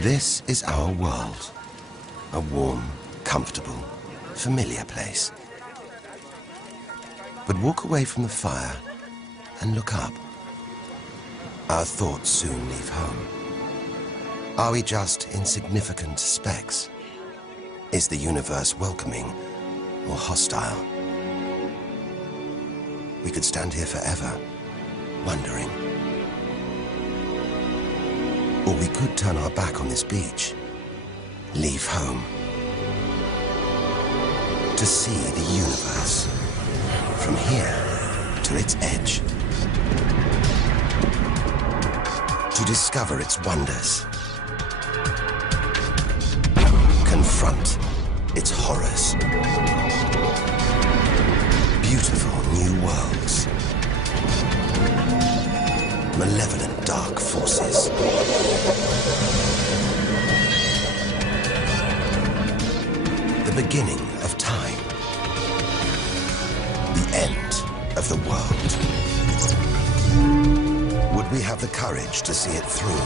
This is our world. A warm, comfortable, familiar place. But walk away from the fire and look up. Our thoughts soon leave home. Are we just insignificant specks? Is the universe welcoming or hostile? We could stand here forever, wondering. Or we could turn our back on this beach, leave home, to see the universe from here to its edge, to discover its wonders, confront its horrors. Beautiful new worlds, malevolent dark forces. The beginning of time. The end of the world. Would we have the courage to see it through?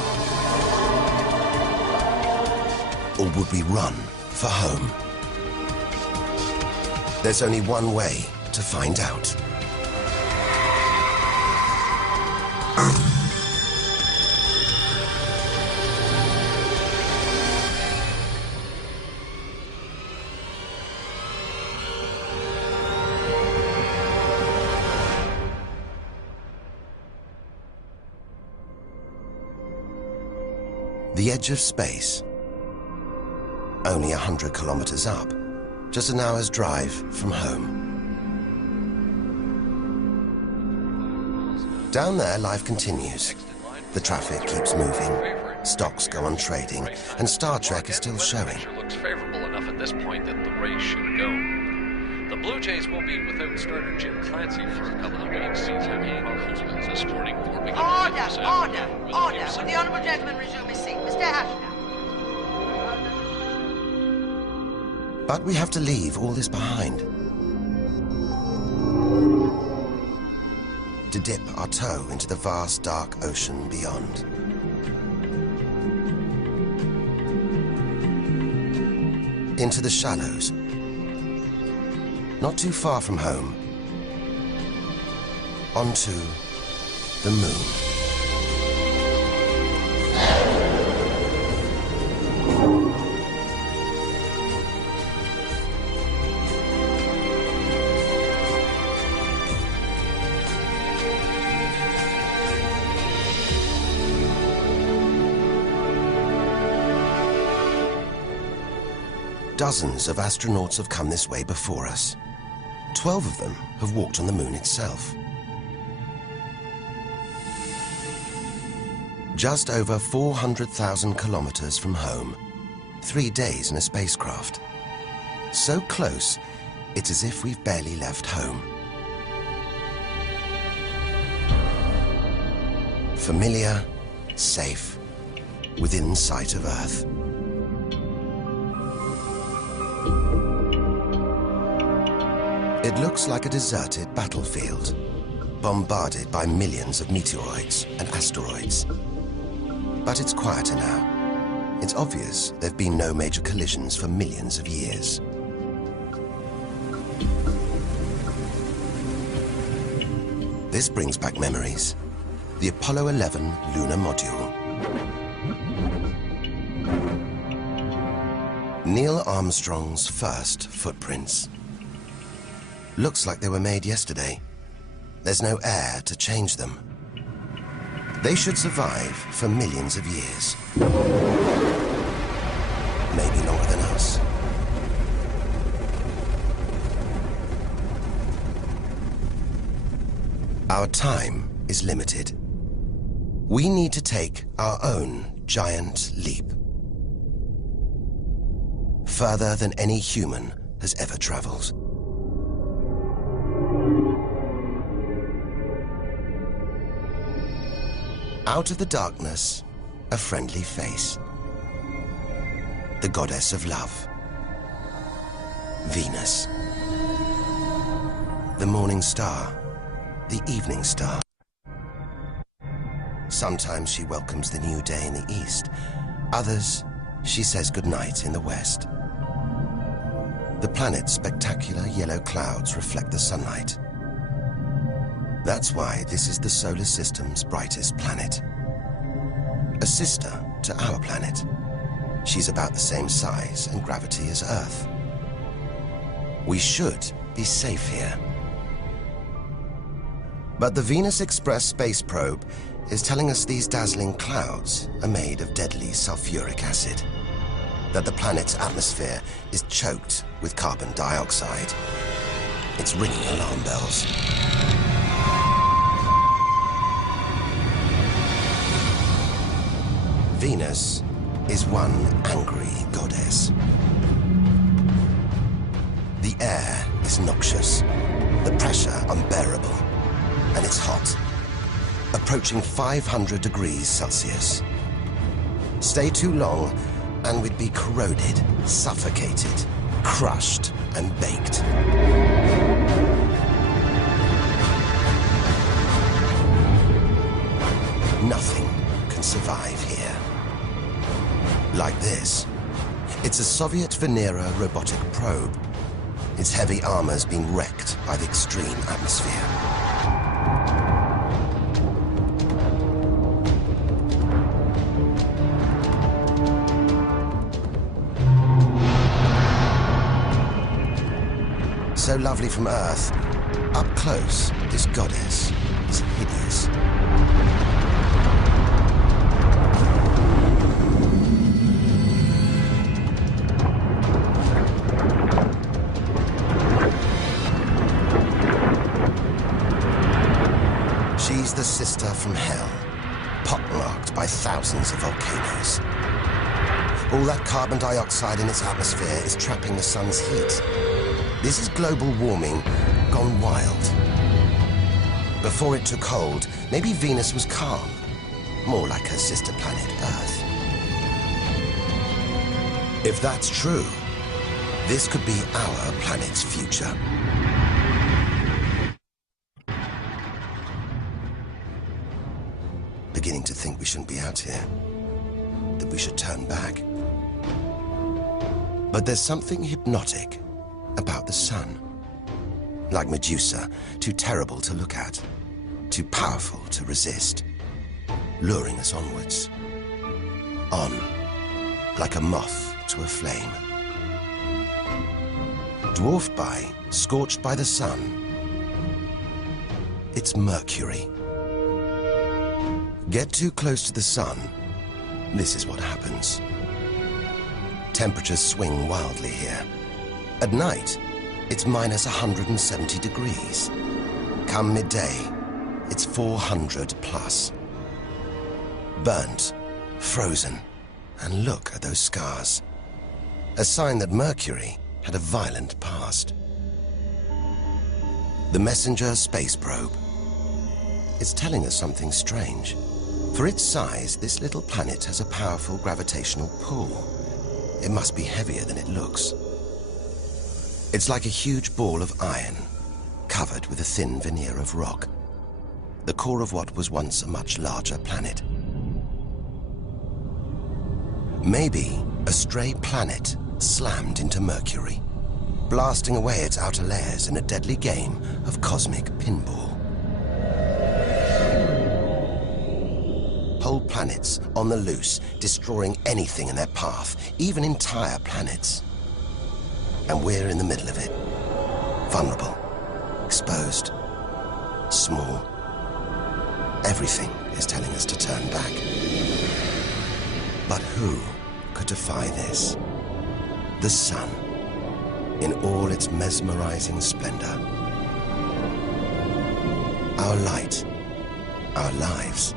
Or would we run for home? There's only one way to find out. The edge of space. Only 100 kilometers up, just an hour's drive from home. Down there, life continues. The traffic keeps moving, stocks go on trading, and Star Trek is still showing. Looks favorable enough at this point that the race should go. The Blue Jays will be without starter Jim Clancy for a couple of weeks. He's having problems this morning. Order! Would the honourable gentleman resume his seat? Mr. Ashdown. But we have to leave all this behind. To dip our toe into the vast dark ocean beyond. Into the shallows. Not too far from home. Onto the moon. Dozens of astronauts have come this way before us. 12 of them have walked on the moon itself. Just over 400,000 kilometers from home, 3 days in a spacecraft. So close, it's as if we've barely left home. Familiar, safe, within sight of Earth. It looks like a deserted battlefield, bombarded by millions of meteoroids and asteroids. But it's quieter now. It's obvious there have been no major collisions for millions of years. This brings back memories. The Apollo 11 lunar module. Neil Armstrong's first footprints. Looks like they were made yesterday. There's no air to change them. They should survive for millions of years. Maybe longer than us. Our time is limited. We need to take our own giant leap. Further than any human has ever traveled. Out of the darkness, a friendly face. The goddess of love. Venus. The morning star. The evening star. Sometimes she welcomes the new day in the east, Others, she says goodnight in the west. The planet's spectacular yellow clouds reflect the sunlight. That's why this is the solar system's brightest planet. A sister to our planet. She's about the same size and gravity as Earth. We should be safe here. But the Venus Express space probe is telling us these dazzling clouds are made of deadly sulfuric acid, that the planet's atmosphere is choked with carbon dioxide. It's ringing alarm bells. Venus is one angry goddess. The air is noxious, the pressure unbearable, and it's hot, approaching 500 degrees Celsius. Stay too long, and we'd be corroded, suffocated, crushed, and baked. Nothing can survive here. Like this. It's a Soviet Venera robotic probe. Its heavy armor's been wrecked by the extreme atmosphere. So lovely from Earth, up close, this goddess is hideous. She's the sister from hell, pockmarked by thousands of volcanoes. All that carbon dioxide in its atmosphere is trapping the sun's heat. This is global warming gone wild. Before it took hold, maybe Venus was calm, more like her sister planet Earth. If that's true, this could be our planet's future. Beginning to think we shouldn't be out here, that we should turn back. But there's something hypnotic about the sun. Like Medusa, too terrible to look at, too powerful to resist, luring us onwards. On, like a moth to a flame. Dwarfed by, scorched by the sun, it's Mercury. Get too close to the sun, this is what happens. Temperatures swing wildly here. At night, it's minus 170 degrees. Come midday, it's 400 plus. Burnt, frozen, and look at those scars. A sign that Mercury had a violent past. The Messenger space probe. It's telling us something strange. For its size, this little planet has a powerful gravitational pull. It must be heavier than it looks. It's like a huge ball of iron, covered with a thin veneer of rock, the core of what was once a much larger planet. Maybe a stray planet slammed into Mercury, blasting away its outer layers in a deadly game of cosmic pinball. Whole planets on the loose, destroying anything in their path, even entire planets. And we're in the middle of it. Vulnerable, exposed, small. Everything is telling us to turn back. But who could defy this? The sun, in all its mesmerizing splendor. Our light, our lives.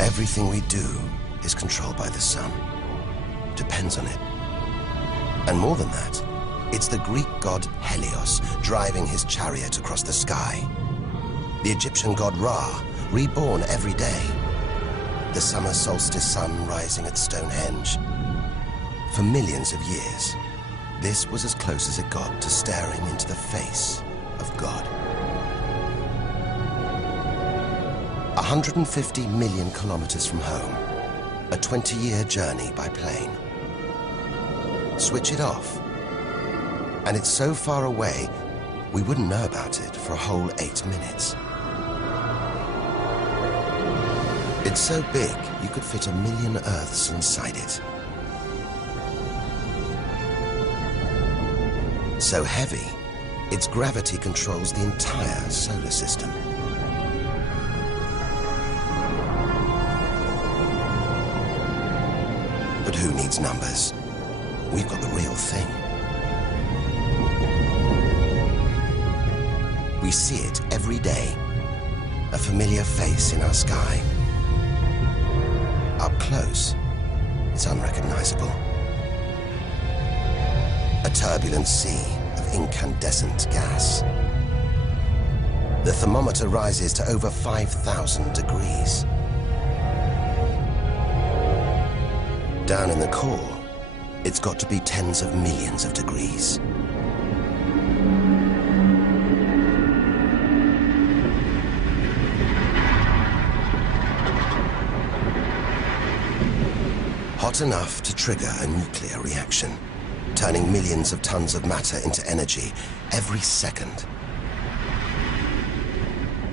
Everything we do is controlled by the sun, depends on it. And more than that, it's the Greek god Helios driving his chariot across the sky. The Egyptian god Ra, reborn every day. The summer solstice sun rising at Stonehenge. For millions of years, this was as close as it got to staring into the face of God. 150 million kilometers from home, a 20-year journey by plane. Switch it off, and it's so far away, we wouldn't know about it for a whole 8 minutes. It's so big, you could fit 1 million Earths inside it. So heavy, its gravity controls the entire solar system. But who needs numbers? We've got the real thing. We see it every day, a familiar face in our sky. Up close, it's unrecognizable. A turbulent sea of incandescent gas. The thermometer rises to over 5,000 degrees. Down in the core, it's got to be tens of millions of degrees. Hot enough to trigger a nuclear reaction, turning millions of tons of matter into energy every second.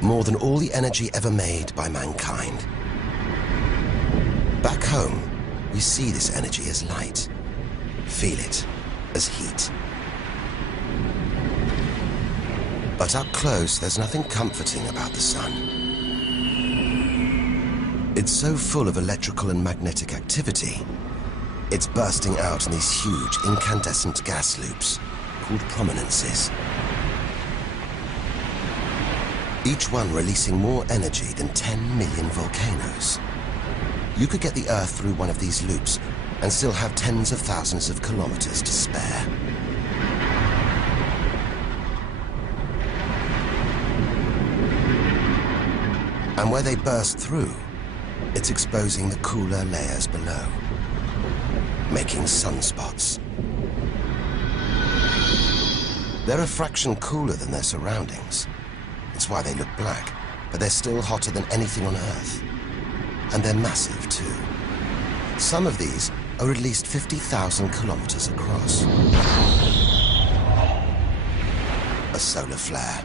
More than all the energy ever made by mankind. Back home, we see this energy as light, feel it as heat. But up close, there's nothing comforting about the sun. It's so full of electrical and magnetic activity, it's bursting out in these huge incandescent gas loops called prominences. Each one releasing more energy than 10 million volcanoes. You could get the Earth through one of these loops and still have tens of thousands of kilometers to spare. And where they burst through, it's exposing the cooler layers below, making sunspots. They're a fraction cooler than their surroundings. It's why they look black, but they're still hotter than anything on Earth. And they're massive, too. Some of these are at least 50,000 kilometers across. A solar flare.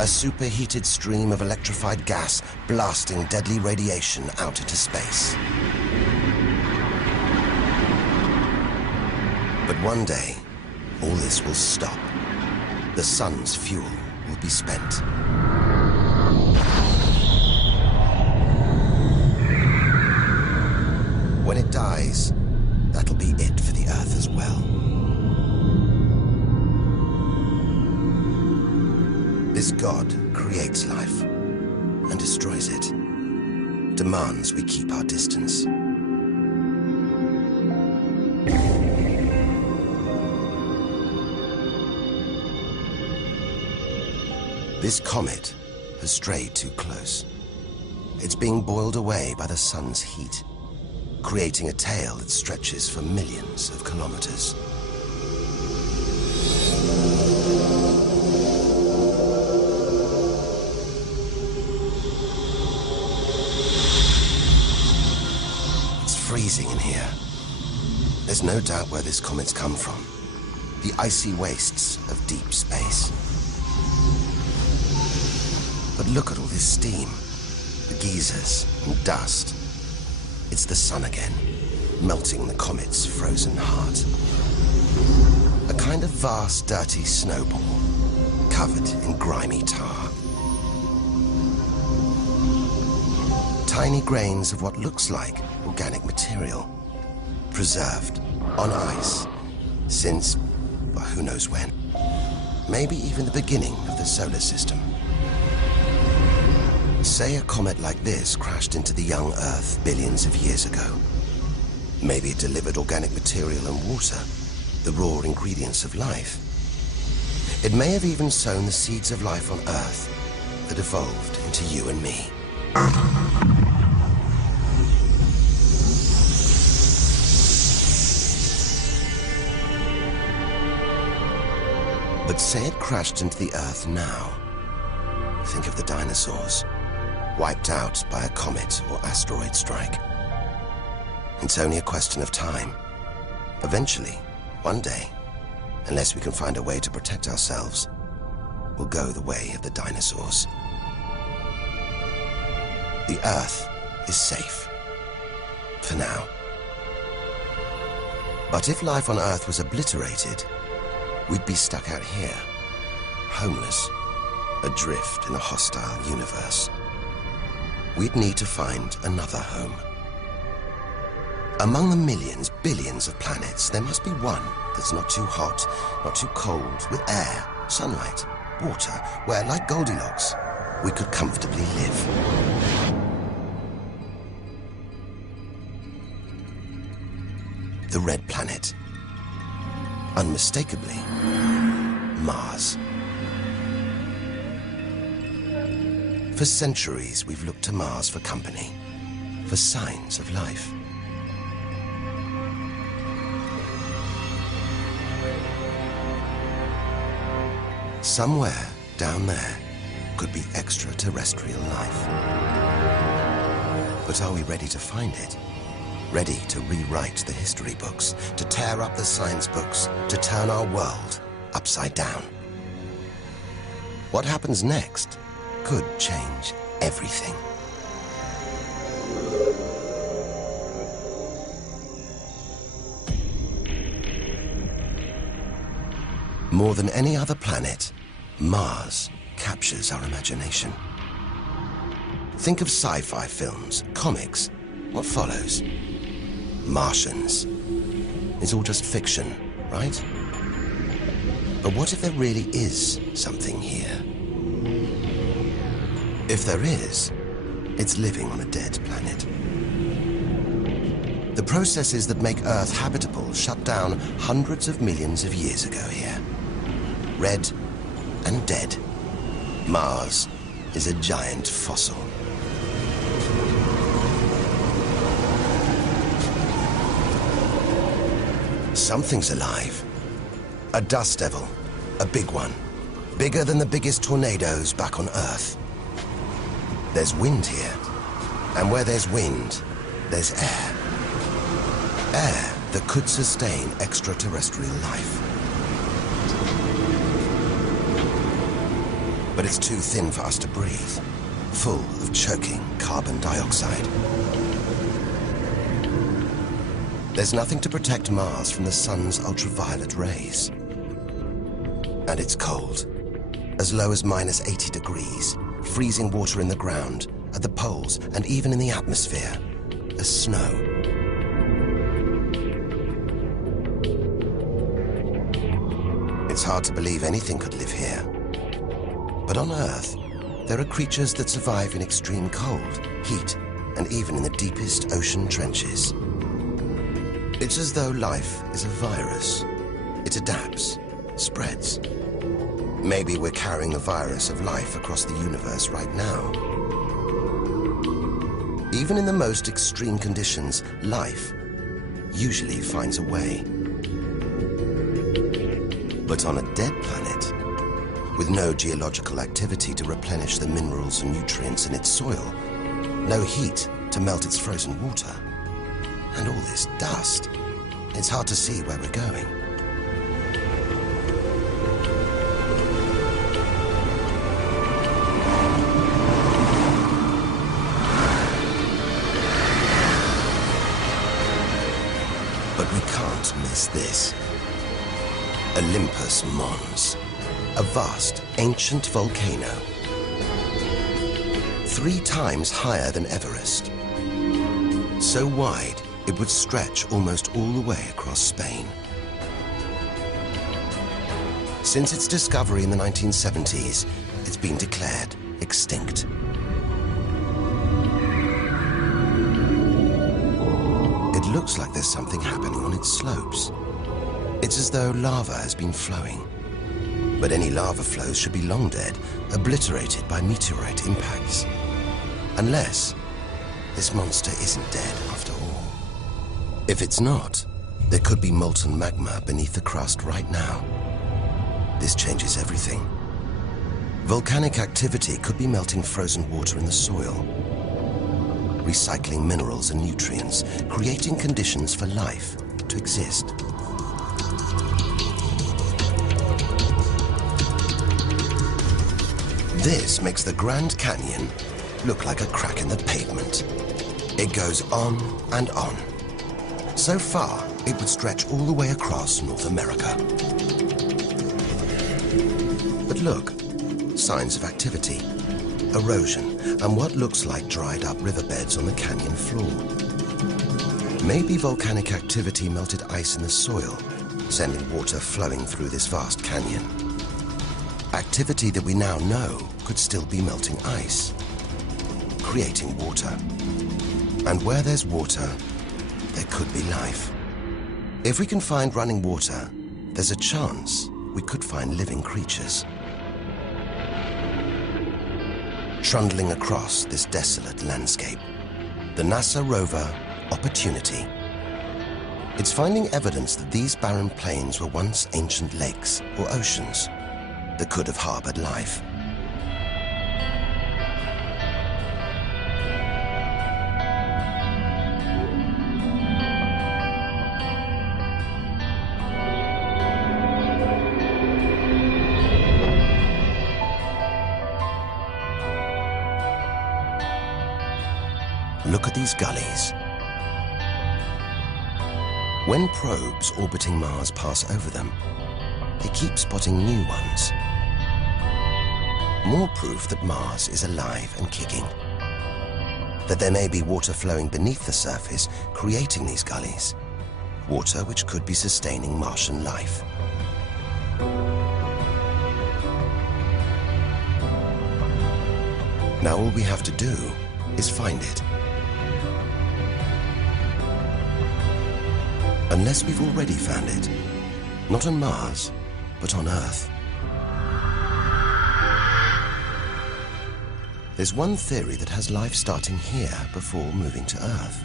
A superheated stream of electrified gas blasting deadly radiation out into space. But one day, all this will stop. The sun's fuel will be spent. When it dies, that'll be it for the Earth as well. This God creates life and destroys it, demands we keep our distance. This comet has strayed too close. It's being boiled away by the sun's heat, creating a tail that stretches for millions of kilometers. It's freezing in here. There's no doubt where this comet's come from. The icy wastes of deep space. But look at all this steam, the geysers and dust. It's the sun again, melting the comet's frozen heart. A kind of vast, dirty snowball, covered in grimy tar. Tiny grains of what looks like organic material, preserved on ice since, well, who knows when. Maybe even the beginning of the solar system. Say a comet like this crashed into the young Earth billions of years ago. Maybe it delivered organic material and water, the raw ingredients of life. It may have even sown the seeds of life on Earth that evolved into you and me. But say it crashed into the Earth now. Think of the dinosaurs, wiped out by a comet or asteroid strike. It's only a question of time. Eventually, one day, unless we can find a way to protect ourselves, we'll go the way of the dinosaurs. The Earth is safe. For now. But if life on Earth was obliterated, we'd be stuck out here, homeless, adrift in a hostile universe. We'd need to find another home. Among the millions, billions of planets, there must be one that's not too hot, not too cold, with air, sunlight, water, where, like Goldilocks, we could comfortably live. The red planet. Unmistakably, Mars. For centuries, we've looked to Mars for company, for signs of life. Somewhere down there could be extraterrestrial life. But are we ready to find it? Ready to rewrite the history books, to tear up the science books, to turn our world upside down? What happens next could change everything. More than any other planet, Mars captures our imagination. Think of sci-fi films, comics. What follows? Martians. It's all just fiction, right? But what if there really is something here? If there is, it's living on a dead planet. The processes that make Earth habitable shut down hundreds of millions of years ago here. Red and dead. Mars is a giant fossil. Something's alive. A dust devil. A big one. Bigger than the biggest tornadoes back on Earth. There's wind here. And where there's wind, there's air. Air that could sustain extraterrestrial life. But it's too thin for us to breathe, full of choking carbon dioxide. There's nothing to protect Mars from the sun's ultraviolet rays. And it's cold, as low as -80 degrees, freezing water in the ground, at the poles, and even in the atmosphere, as snow. It's hard to believe anything could live here. But on Earth, there are creatures that survive in extreme cold, heat, and even in the deepest ocean trenches. It's as though life is a virus. It adapts, spreads. Maybe we're carrying the virus of life across the universe right now. Even in the most extreme conditions, life usually finds a way. But on a dead planet, with no geological activity to replenish the minerals and nutrients in its soil, no heat to melt its frozen water, and all this dust, it's hard to see where we're going. But we can't miss this. Olympus Mons. A vast, ancient volcano. 3 times higher than Everest. So wide, it would stretch almost all the way across Spain. Since its discovery in the 1970s, it's been declared extinct. It looks like there's something happening on its slopes. It's as though lava has been flowing. But any lava flows should be long dead, obliterated by meteorite impacts. Unless this monster isn't dead after all. If it's not, there could be molten magma beneath the crust right now. This changes everything. Volcanic activity could be melting frozen water in the soil, recycling minerals and nutrients, creating conditions for life to exist. This makes the Grand Canyon look like a crack in the pavement. It goes on and on. So far, it would stretch all the way across North America. But look, signs of activity, erosion, and what looks like dried up riverbeds on the canyon floor. Maybe volcanic activity melted ice in the soil, sending water flowing through this vast canyon. Activity that we now know could still be melting ice, creating water. And where there's water, there could be life. If we can find running water, there's a chance we could find living creatures. Trundling across this desolate landscape, the NASA rover Opportunity. It's finding evidence that these barren plains were once ancient lakes or oceans that could have harbored life. Look at these gullies. When probes orbiting Mars pass over them, they keep spotting new ones. More proof that Mars is alive and kicking. That there may be water flowing beneath the surface, creating these gullies. Water which could be sustaining Martian life. Now all we have to do is find it. Unless we've already found it. Not on Mars, but on Earth. There's one theory that has life starting here before moving to Earth.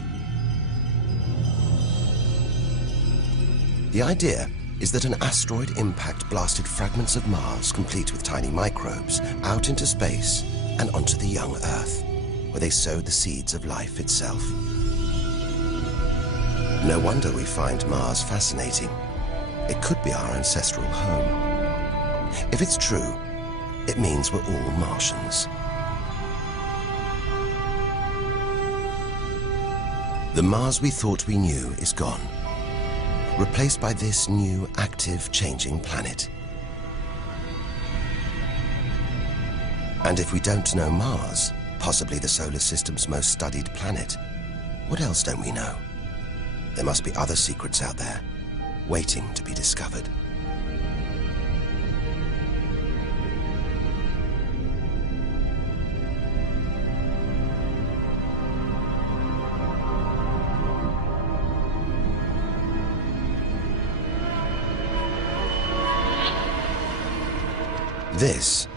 The idea is that an asteroid impact blasted fragments of Mars, complete with tiny microbes, out into space and onto the young Earth, where they sowed the seeds of life itself. No wonder we find Mars fascinating. It could be our ancestral home. If it's true, it means we're all Martians. The Mars we thought we knew is gone, replaced by this new, active, changing planet. And if we don't know Mars, possibly the solar system's most studied planet, what else don't we know? There must be other secrets out there, waiting to be discovered. This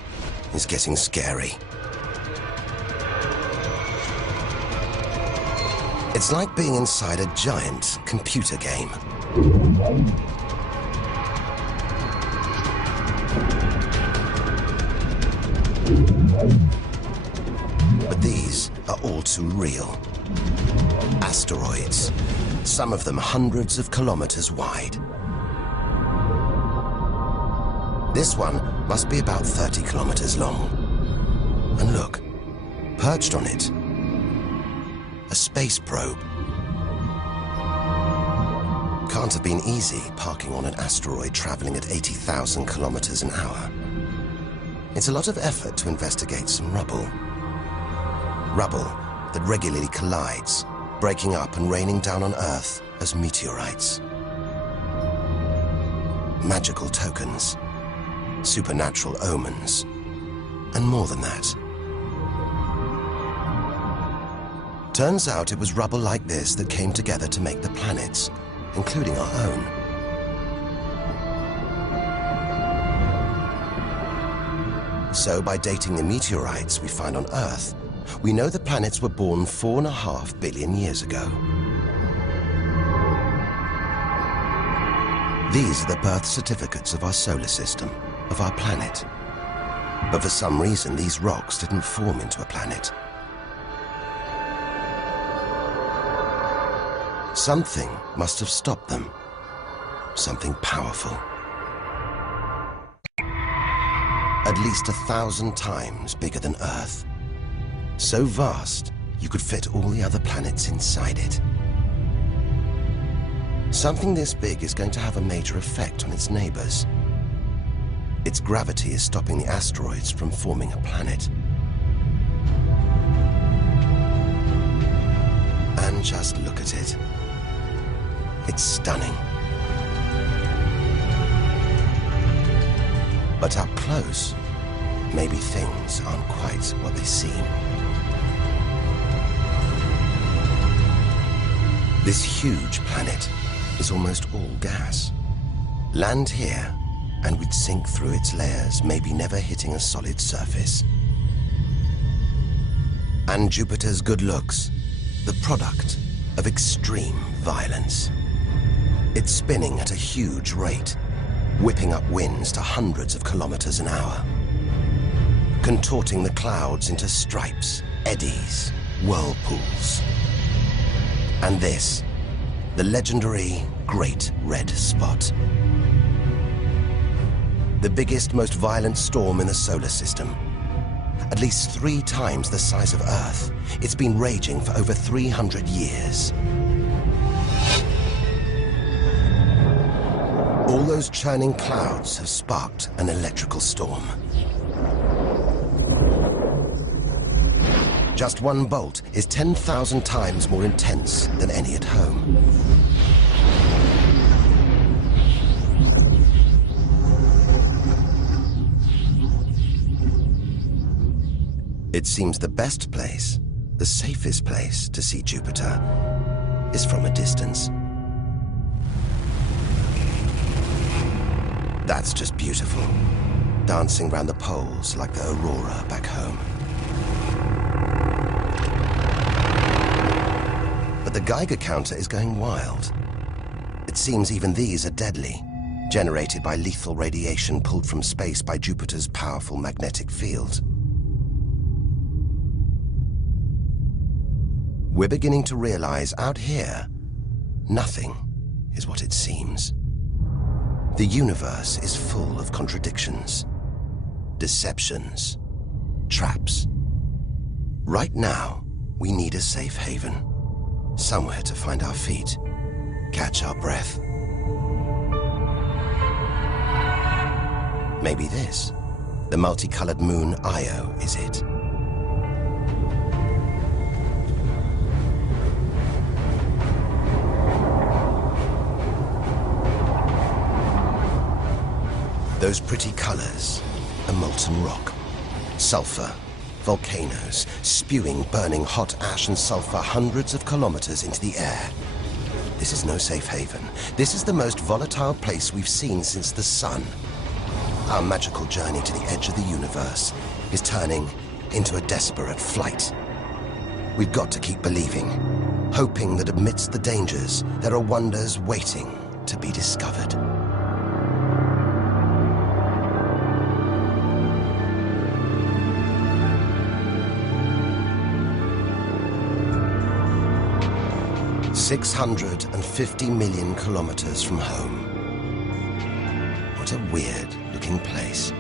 is getting scary. It's like being inside a giant computer game. But these are all too real. Asteroids, some of them hundreds of kilometers wide. This one must be about 30 kilometers long. And look, perched on it, a space probe. Can't have been easy parking on an asteroid traveling at 80,000 kilometers an hour. It's a lot of effort to investigate some rubble. Rubble that regularly collides, breaking up and raining down on Earth as meteorites. Magical tokens, supernatural omens, and more than that. Turns out it was rubble like this that came together to make the planets, including our own. So by dating the meteorites we find on Earth, we know the planets were born 4.5 billion years ago. These are the birth certificates of our solar system, of our planet. But for some reason, these rocks didn't form into a planet. Something must have stopped them. Something powerful. At least 1,000 times bigger than Earth. So vast, you could fit all the other planets inside it. Something this big is going to have a major effect on its neighbors. Its gravity is stopping the asteroids from forming a planet. And just look at it. It's stunning. But up close, maybe things aren't quite what they seem. This huge planet is almost all gas. Land here, and we'd sink through its layers, maybe never hitting a solid surface. And Jupiter's good looks, the product of extreme violence. It's spinning at a huge rate, whipping up winds to hundreds of kilometers an hour, contorting the clouds into stripes, eddies, whirlpools. And this, the legendary Great Red Spot. The biggest, most violent storm in the solar system. At least 3 times the size of Earth. It's been raging for over 300 years. All those churning clouds have sparked an electrical storm. Just one bolt is 10,000 times more intense than any at home. It seems the best place, the safest place to see Jupiter is from a distance. That's just beautiful, dancing round the poles like the aurora back home. But the Geiger counter is going wild. It seems even these are deadly, generated by lethal radiation pulled from space by Jupiter's powerful magnetic field. We're beginning to realize out here, nothing is what it seems. The universe is full of contradictions, deceptions, traps. Right now, we need a safe haven, somewhere to find our feet, catch our breath. Maybe this, the multicolored moon Io, is it? Those pretty colors, a molten rock, sulfur, volcanoes, spewing burning hot ash and sulfur hundreds of kilometers into the air. This is no safe haven. This is the most volatile place we've seen since the sun. Our magical journey to the edge of the universe is turning into a desperate flight. We've got to keep believing, hoping that amidst the dangers, there are wonders waiting to be discovered. $650 million kilometers from home. What a weird-looking place.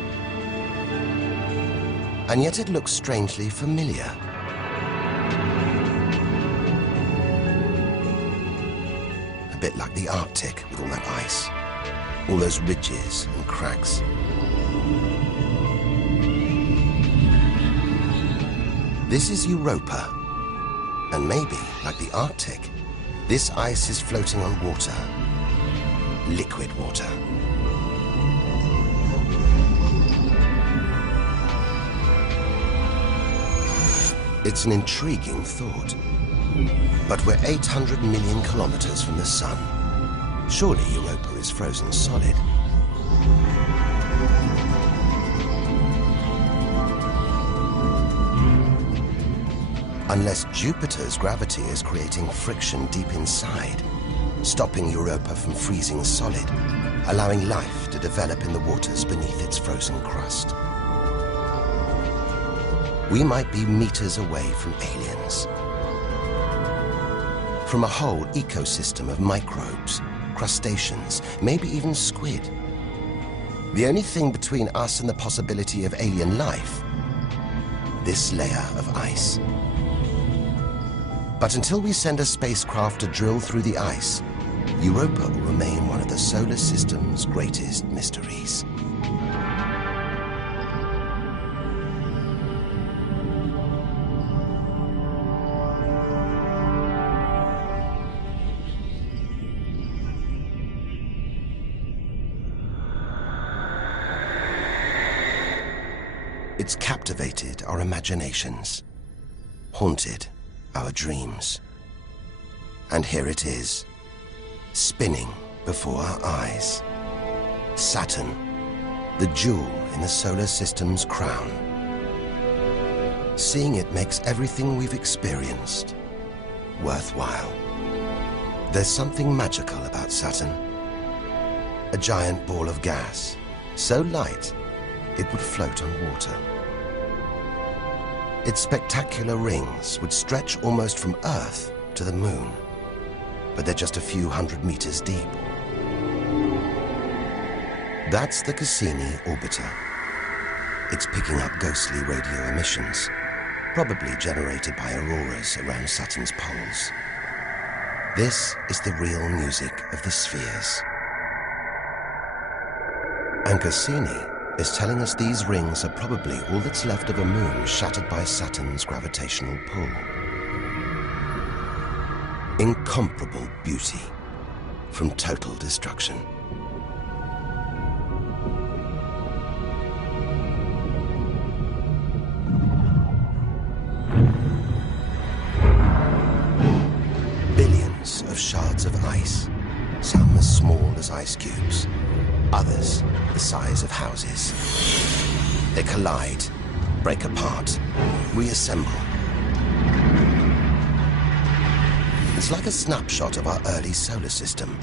And yet it looks strangely familiar. A bit like the Arctic with all that ice, all those ridges and cracks. This is Europa, and maybe, like the Arctic, this ice is floating on water, liquid water. It's an intriguing thought. But we're 800 million kilometers from the sun. Surely Europa is frozen solid. Unless Jupiter's gravity is creating friction deep inside, stopping Europa from freezing solid, allowing life to develop in the waters beneath its frozen crust. We might be meters away from aliens. from a whole ecosystem of microbes, crustaceans, maybe even squid. The only thing between us and the possibility of alien life, this layer of ice. But until we send a spacecraft to drill through the ice, Europa will remain one of the solar system's greatest mysteries. It's captivated our imaginations, haunted our dreams. And here it is, spinning before our eyes. Saturn, the jewel in the solar system's crown. Seeing it makes everything we've experienced worthwhile. There's something magical about Saturn. A giant ball of gas, so light it would float on water. Its spectacular rings would stretch almost from Earth to the Moon, but they're just a few hundred meters deep. That's the Cassini orbiter. It's picking up ghostly radio emissions, probably generated by auroras around Saturn's poles. This is the real music of the spheres. And Cassini is telling us these rings are probably all that's left of a moon shattered by Saturn's gravitational pull. Incomparable beauty from total destruction. Billions of shards of ice, some as small as ice cubes, others the size of houses. They collide, break apart, reassemble. It's like a snapshot of our early solar system,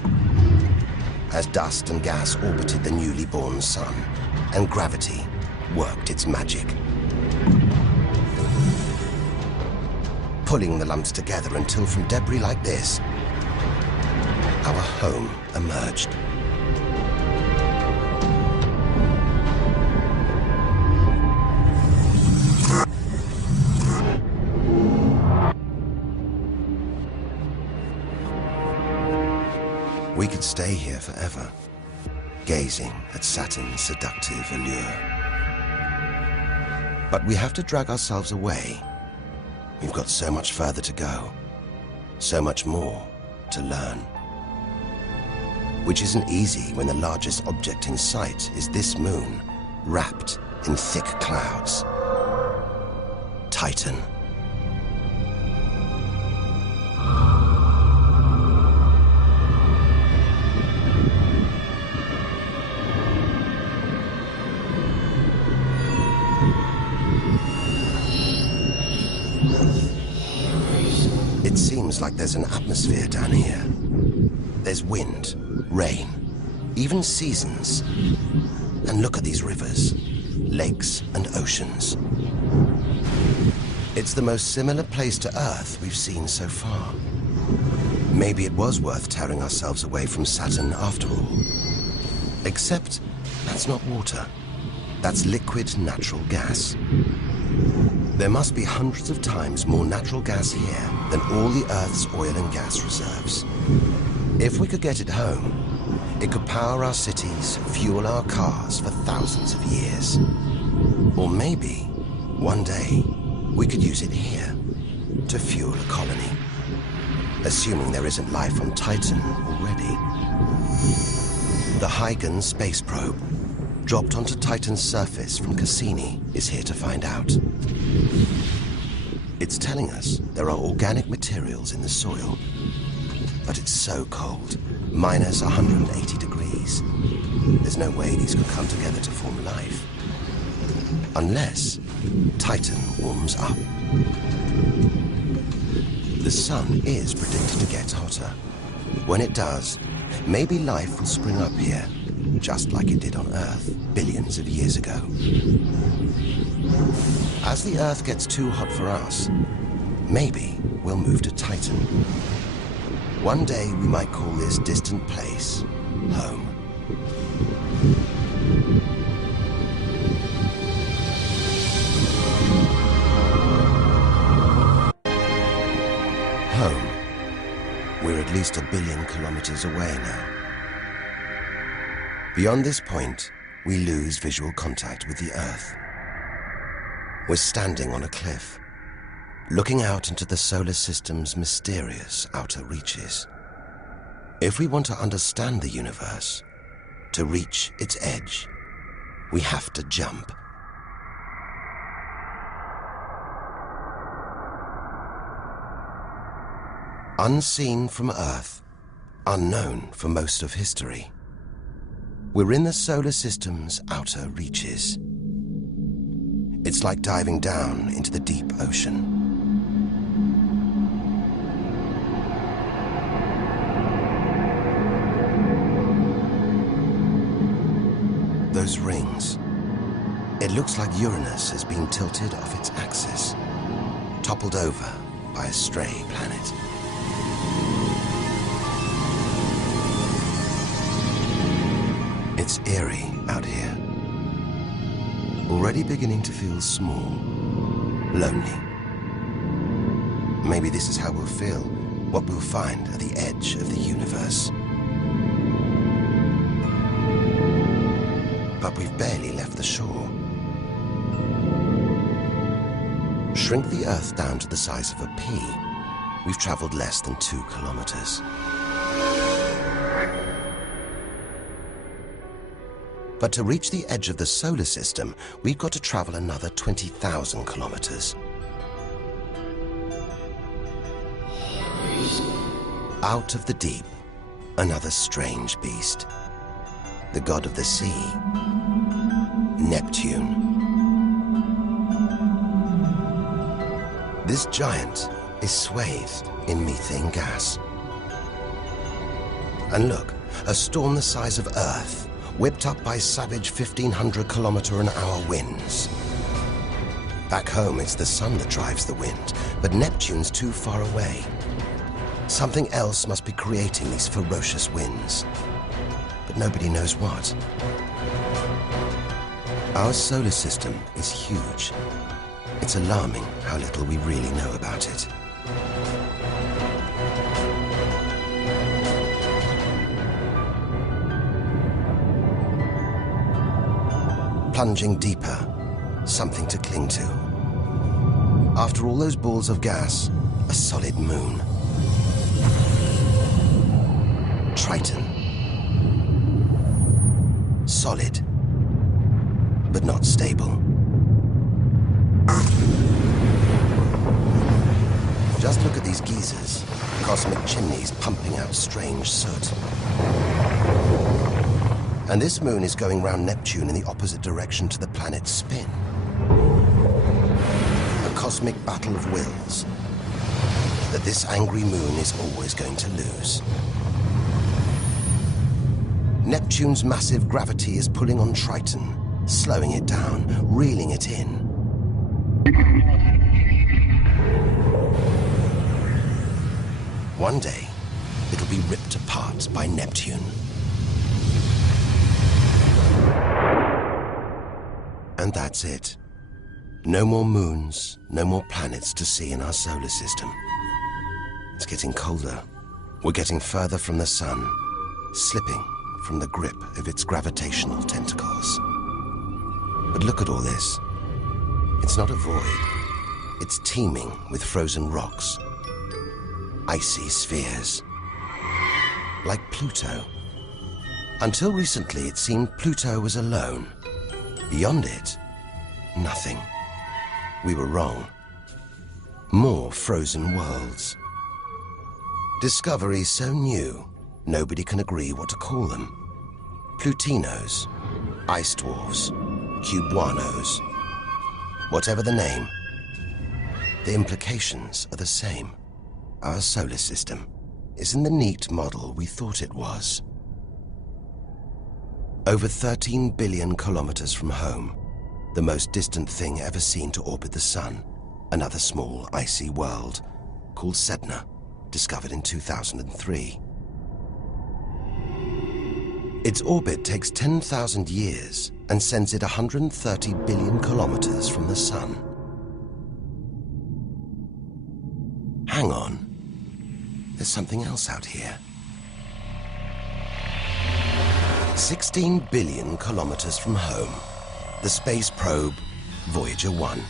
as dust and gas orbited the newly born sun, and gravity worked its magic, pulling the lumps together until from debris like this, our home emerged. We could stay here forever, gazing at Saturn's seductive allure. But we have to drag ourselves away. We've got so much further to go, so much more to learn. Which isn't easy when the largest object in sight is this moon, wrapped in thick clouds. Titan. It seems like there's an atmosphere down here. There's wind, rain, even seasons. And look at these rivers, lakes and oceans. It's the most similar place to Earth we've seen so far. Maybe it was worth tearing ourselves away from Saturn after all. Except that's not water. That's liquid natural gas. There must be hundreds of times more natural gas here than all the Earth's oil and gas reserves. If we could get it home, it could power our cities, fuel our cars for thousands of years. Or maybe, one day, we could use it here to fuel a colony. Assuming there isn't life on Titan already. The Huygens space probe, dropped onto Titan's surface from Cassini, is here to find out. It's telling us there are organic materials in the soil, but it's so cold, minus 180 degrees. There's no way these could come together to form life. Unless Titan warms up. The sun is predicted to get hotter. When it does, maybe life will spring up here, just like it did on Earth billions of years ago. As the Earth gets too hot for us, maybe we'll move to Titan. One day we might call this distant place home. Home. We're at least 1 billion kilometers away now. Beyond this point, we lose visual contact with the Earth. We're standing on a cliff, looking out into the solar system's mysterious outer reaches. If we want to understand the universe, to reach its edge, we have to jump. Unseen from Earth, unknown for most of history, we're in the solar system's outer reaches. It's like diving down into the deep ocean. Those rings. It looks like Uranus has been tilted off its axis, toppled over by a stray planet. It's eerie out here. Already beginning to feel small, lonely. Maybe this is how we'll feel, what we'll find at the edge of the universe. But we've barely left the shore. Shrink the Earth down to the size of a pea. We've traveled less than 2 kilometers. But to reach the edge of the solar system, we've got to travel another 20,000 kilometers. Out of the deep, another strange beast. The god of the sea, Neptune. This giant is swathed in methane gas. And look, a storm the size of Earth, whipped up by savage 1,500-kilometer-an-hour winds. Back home, it's the sun that drives the wind, but Neptune's too far away. Something else must be creating these ferocious winds, but nobody knows what. Our solar system is huge. It's alarming how little we really know about it. Plunging deeper, something to cling to. After all those balls of gas, a solid moon. Triton. Solid, but not stable. Just look at these geysers, cosmic chimneys pumping out strange soot. And this moon is going round Neptune in the opposite direction to the planet's spin. A cosmic battle of wills that this angry moon is always going to lose. Neptune's massive gravity is pulling on Triton, slowing it down, reeling it in. One day, it'll be ripped apart by Neptune. And that's it. No more moons, no more planets to see in our solar system. It's getting colder. We're getting further from the sun, slipping from the grip of its gravitational tentacles. But look at all this. It's not a void. It's teeming with frozen rocks, icy spheres, like Pluto. Until recently, it seemed Pluto was alone. Beyond it, nothing. We were wrong. More frozen worlds. Discoveries so new, nobody can agree what to call them. Plutinos, ice dwarfs, cubanos. Whatever the name, the implications are the same. Our solar system isn't the neat model we thought it was. Over 13 billion kilometers from home, the most distant thing ever seen to orbit the sun, another small, icy world called Sedna, discovered in 2003. Its orbit takes 10,000 years and sends it 130 billion kilometers from the Sun. Hang on. There's something else out here. 16 billion kilometers from home, the space probe Voyager 1.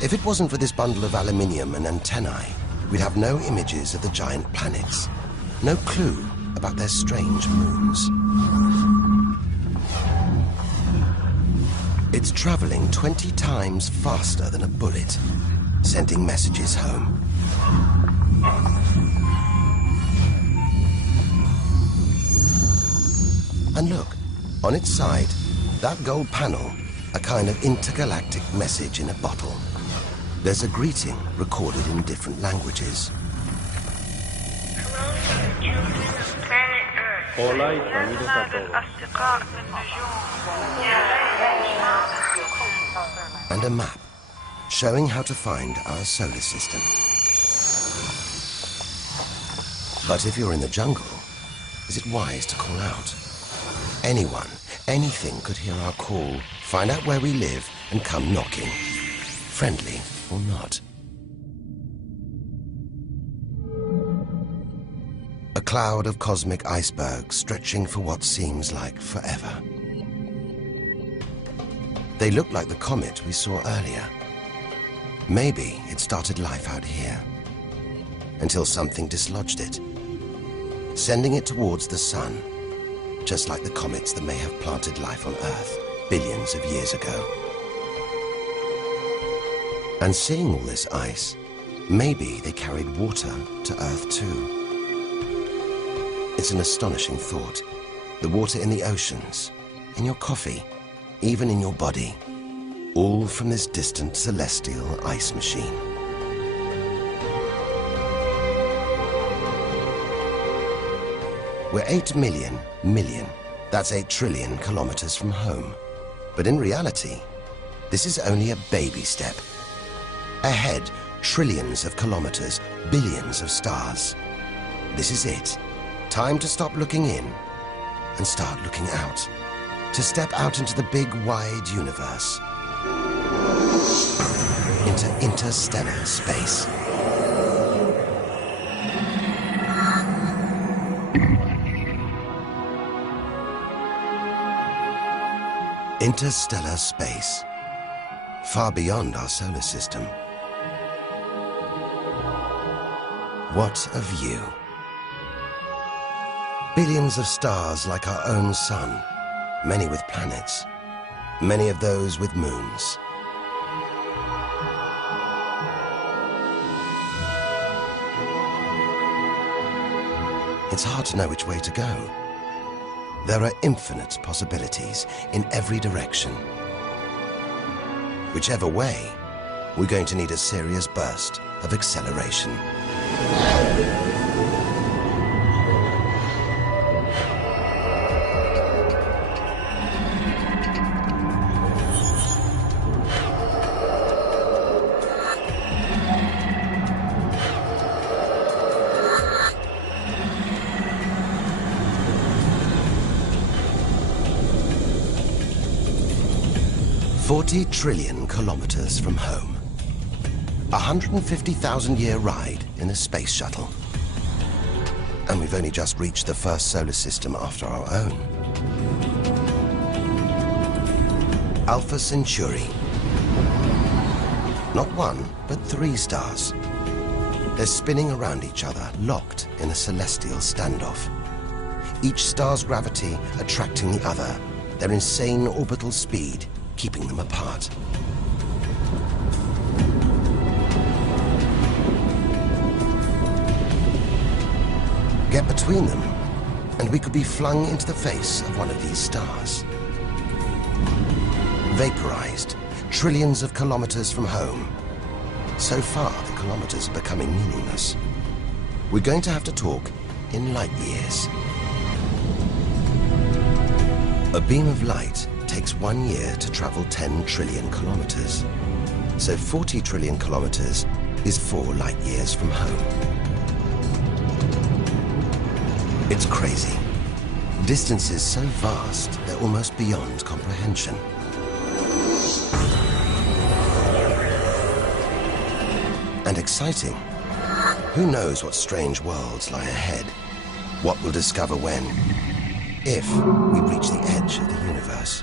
If it wasn't for this bundle of aluminium and antennae, we'd have no images of the giant planets, no clue about their strange moons. It's traveling 20 times faster than a bullet, sending messages home. And look, on its side, that gold panel, a kind of intergalactic message in a bottle. There's a greeting recorded in different languages. Hola y saludos a todos. And a map showing how to find our solar system. But if you're in the jungle, is it wise to call out? Anyone, anything could hear our call, find out where we live, and come knocking. Friendly or not. A cloud of cosmic icebergs stretching for what seems like forever. They look like the comet we saw earlier. Maybe it started life out here, until something dislodged it, sending it towards the sun, just like the comets that may have planted life on Earth billions of years ago. And seeing all this ice, maybe they carried water to Earth too. It's an astonishing thought. The water in the oceans, in your coffee, even in your body, all from this distant celestial ice machine. We're 8 million, that's 8 trillion kilometers from home. But in reality, this is only a baby step. Ahead, trillions of kilometers, billions of stars. This is it. Time to stop looking in and start looking out. To step out into the big, wide universe. Into interstellar space. Interstellar space. Far beyond our solar system. What a view. Billions of stars like our own sun, many with planets, many of those with moons. It's hard to know which way to go. There are infinite possibilities in every direction. Whichever way, we're going to need a serious burst of acceleration. $40 trillion kilometers from home. 150,000-year ride in a space shuttle. And we've only just reached the first solar system after our own. Alpha Centauri. Not one, but 3 stars. They're spinning around each other, locked in a celestial standoff. Each star's gravity attracting the other, their insane orbital speed keeping them apart. Get between them, and we could be flung into the face of one of these stars. Vaporized, trillions of kilometers from home. So far, the kilometers are becoming meaningless. We're going to have to talk in light years. A beam of light takes 1 year to travel 10 trillion kilometers. So 40 trillion kilometers is 4 light years from home. It's crazy. Distances so vast, they're almost beyond comprehension. And exciting. Who knows what strange worlds lie ahead? What we'll discover when, if we reach the edge of the universe.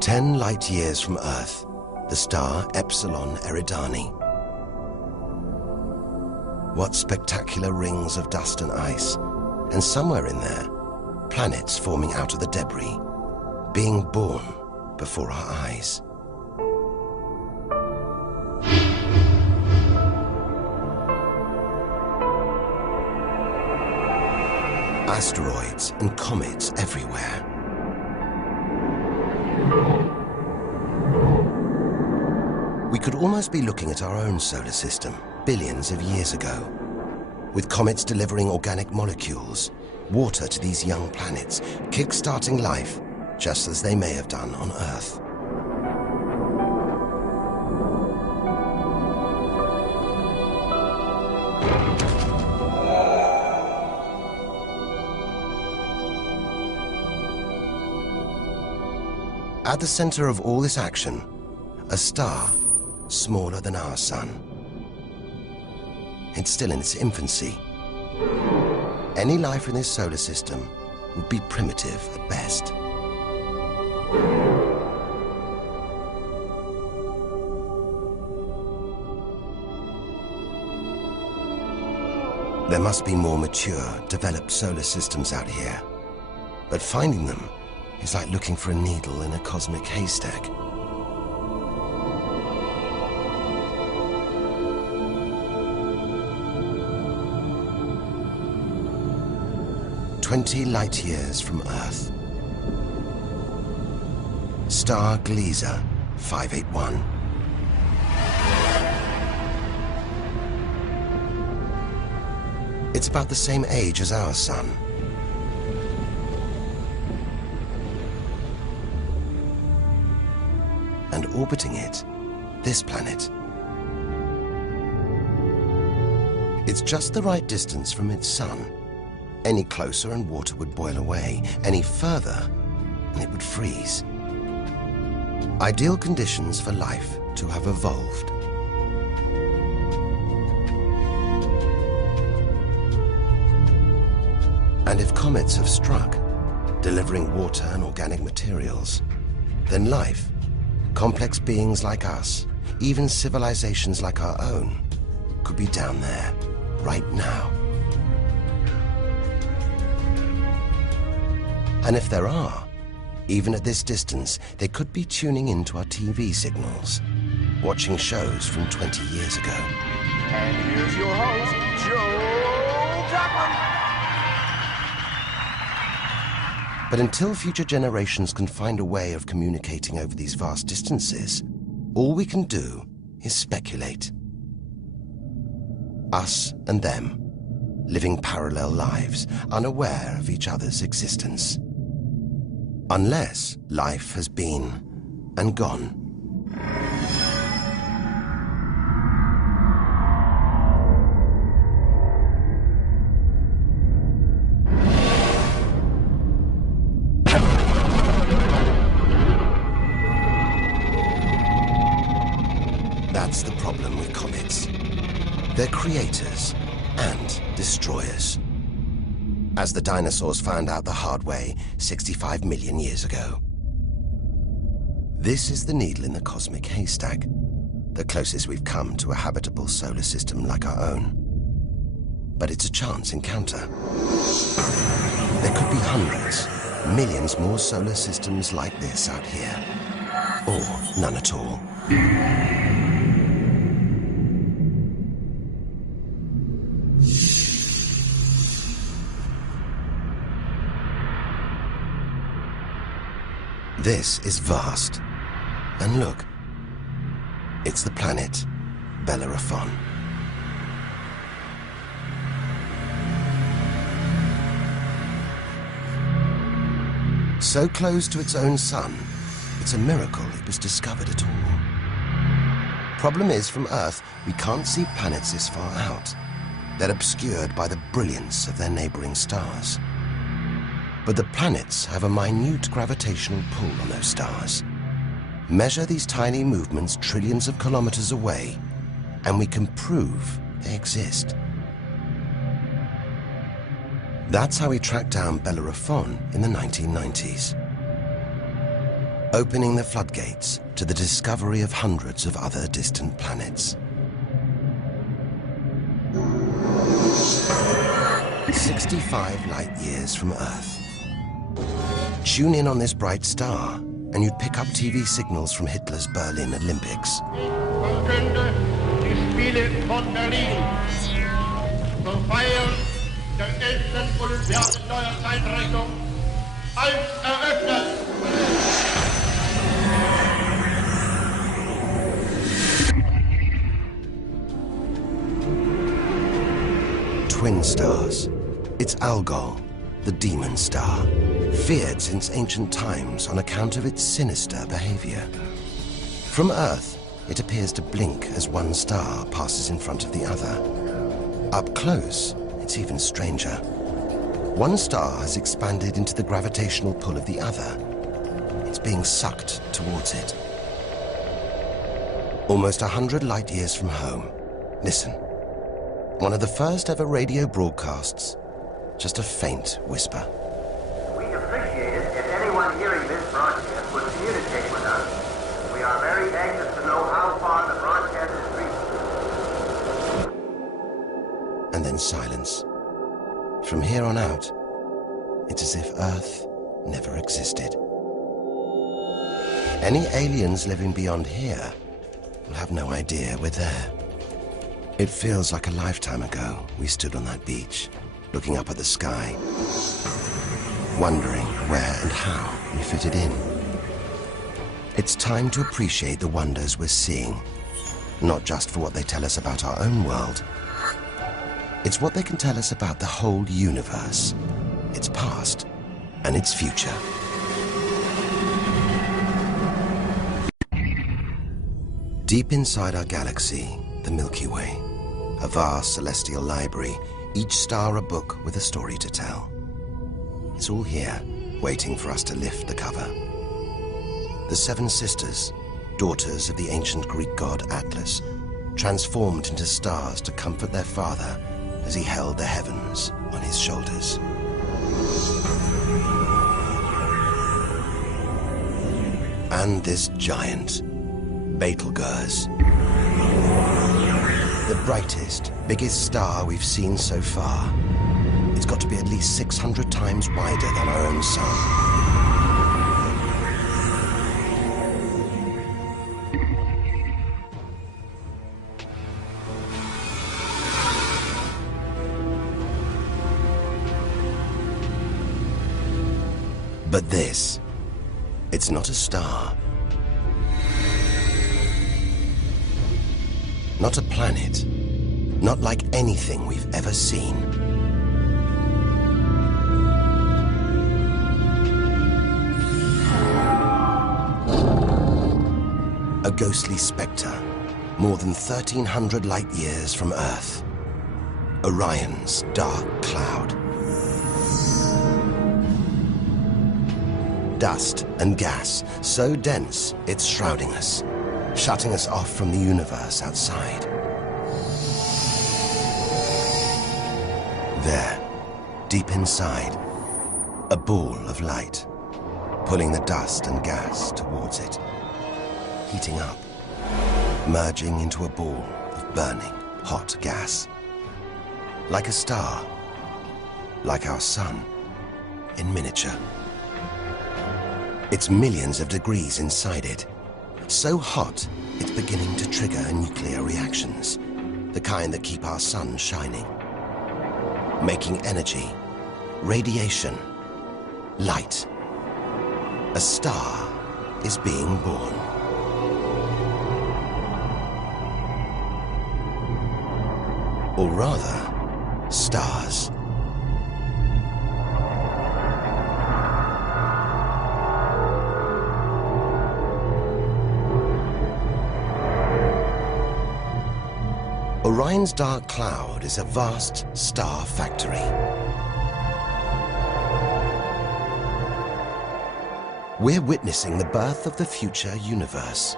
"10 light years from Earth, the star Epsilon Eridani. What spectacular rings of dust and ice, and somewhere in there, planets forming out of the debris, being born before our eyes. Asteroids and comets everywhere. We could almost be looking at our own solar system, billions of years ago, with comets delivering organic molecules, water to these young planets, kick-starting life, just as they may have done on Earth. At the center of all this action, a star smaller than our sun. It's still in its infancy. Any life in this solar system would be primitive at best. There must be more mature, developed solar systems out here. But finding them is like looking for a needle in a cosmic haystack. "20 light years from Earth. Star Gliese 581. It's about the same age as our sun. And orbiting it, this planet. It's just the right distance from its sun. Any closer and water would boil away. Any further and it would freeze. Ideal conditions for life to have evolved. And if comets have struck, delivering water and organic materials, then life, complex beings like us, even civilizations like our own, could be down there, right now. And if there are, even at this distance, they could be tuning into our TV signals, watching shows from 20 years ago. And here's your host, Joe Duckman. But until future generations can find a way of communicating over these vast distances, all we can do is speculate. Us and them, living parallel lives, unaware of each other's existence. Unless life has been and gone. That's the problem with comets. They're creators and destroyers. As the dinosaurs found out the hard way 65 million years ago. This is the needle in the cosmic haystack, the closest we've come to a habitable solar system like our own. But it's a chance encounter. There could be hundreds, millions more solar systems like this out here. Or none at all. This is vast. And look, it's the planet Bellerophon. So close to its own sun, it's a miracle it was discovered at all. Problem is, from Earth, we can't see planets this far out. They're obscured by the brilliance of their neighboring stars. But the planets have a minute gravitational pull on those stars. Measure these tiny movements trillions of kilometers away, and we can prove they exist. That's how we tracked down Bellerophon in the 1990s, opening the floodgates to the discovery of hundreds of other distant planets. 65 light years from Earth. Tune in on this bright star, and you'd pick up TV signals from Hitler's Berlin Olympics. Verkünde die Spiele von Berlin zur Feier der 11. Olympiade neuer Zeitrechnung als eröffnet. Twin stars. It's Algol, the demon star, feared since ancient times on account of its sinister behavior. From Earth, it appears to blink as one star passes in front of the other. Up close, it's even stranger. One star has expanded into the gravitational pull of the other. It's being sucked towards it. Almost 100 light years from home. Listen. One of the first ever radio broadcasts. Just a faint whisper. We'd appreciate it if anyone hearing this broadcast would communicate with us. We are very anxious to know how far the broadcast is reaching. And then silence. From here on out, it's as if Earth never existed. Any aliens living beyond here will have no idea we're there. It feels like a lifetime ago we stood on that beach, looking up at the sky, wondering where and how we fitted in. It's time to appreciate the wonders we're seeing, not just for what they tell us about our own world. It's what they can tell us about the whole universe, its past and its future. Deep inside our galaxy, the Milky Way, a vast celestial library, each star a book with a story to tell. It's all here, waiting for us to lift the cover. The seven sisters, daughters of the ancient Greek god Atlas, transformed into stars to comfort their father as he held the heavens on his shoulders. And this giant, Betelgeuse, the brightest, biggest star we've seen so far. It's got to be at least 600 times wider than our own sun. But this, it's not a star. Not a planet. Not like anything we've ever seen. A ghostly spectre, more than 1,300 light years from Earth. Orion's dark cloud. Dust and gas, so dense it's shrouding us, shutting us off from the universe outside. There, deep inside, a ball of light, pulling the dust and gas towards it, heating up, merging into a ball of burning, hot gas. Like a star, like our sun, in miniature. It's millions of degrees inside it. So hot, it's beginning to trigger nuclear reactions, the kind that keep our sun shining. Making energy, radiation, light. A star is being born. Or rather, stars. Orion's dark cloud is a vast star factory. We're witnessing the birth of the future universe.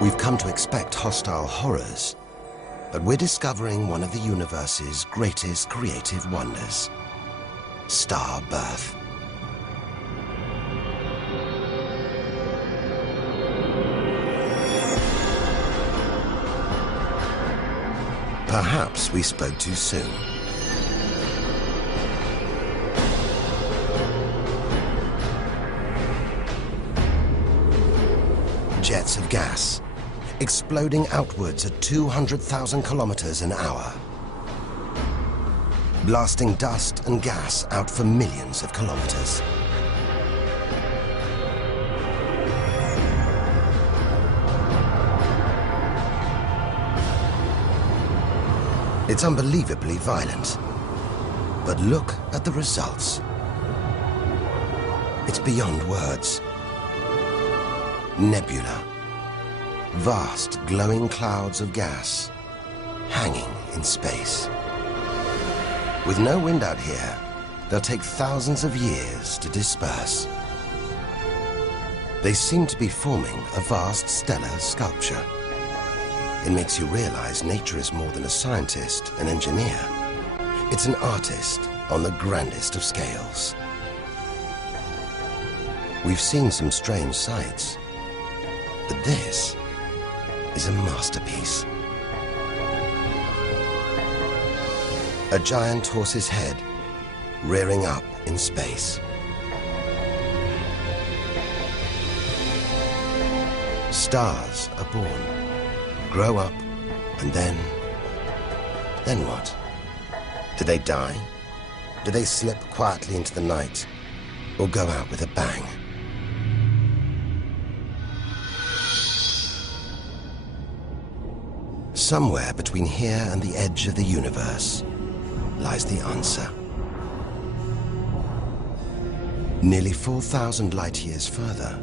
We've come to expect hostile horrors, but we're discovering one of the universe's greatest creative wonders: star birth. Perhaps we spoke too soon. Jets of gas, exploding outwards at 200,000 kilometers an hour, blasting dust and gas out for millions of kilometers. It's unbelievably violent, but look at the results. It's beyond words. Nebula. Vast glowing clouds of gas hanging in space. With no wind out here, they'll take thousands of years to disperse. They seem to be forming a vast stellar sculpture. It makes you realize nature is more than a scientist, an engineer. It's an artist on the grandest of scales. We've seen some strange sights, but this is a masterpiece. A giant horse's head rearing up in space. Stars are born, grow up, and then what? Do they die? Do they slip quietly into the night, or go out with a bang? Somewhere between here and the edge of the universe lies the answer. Nearly 4,000 light-years further,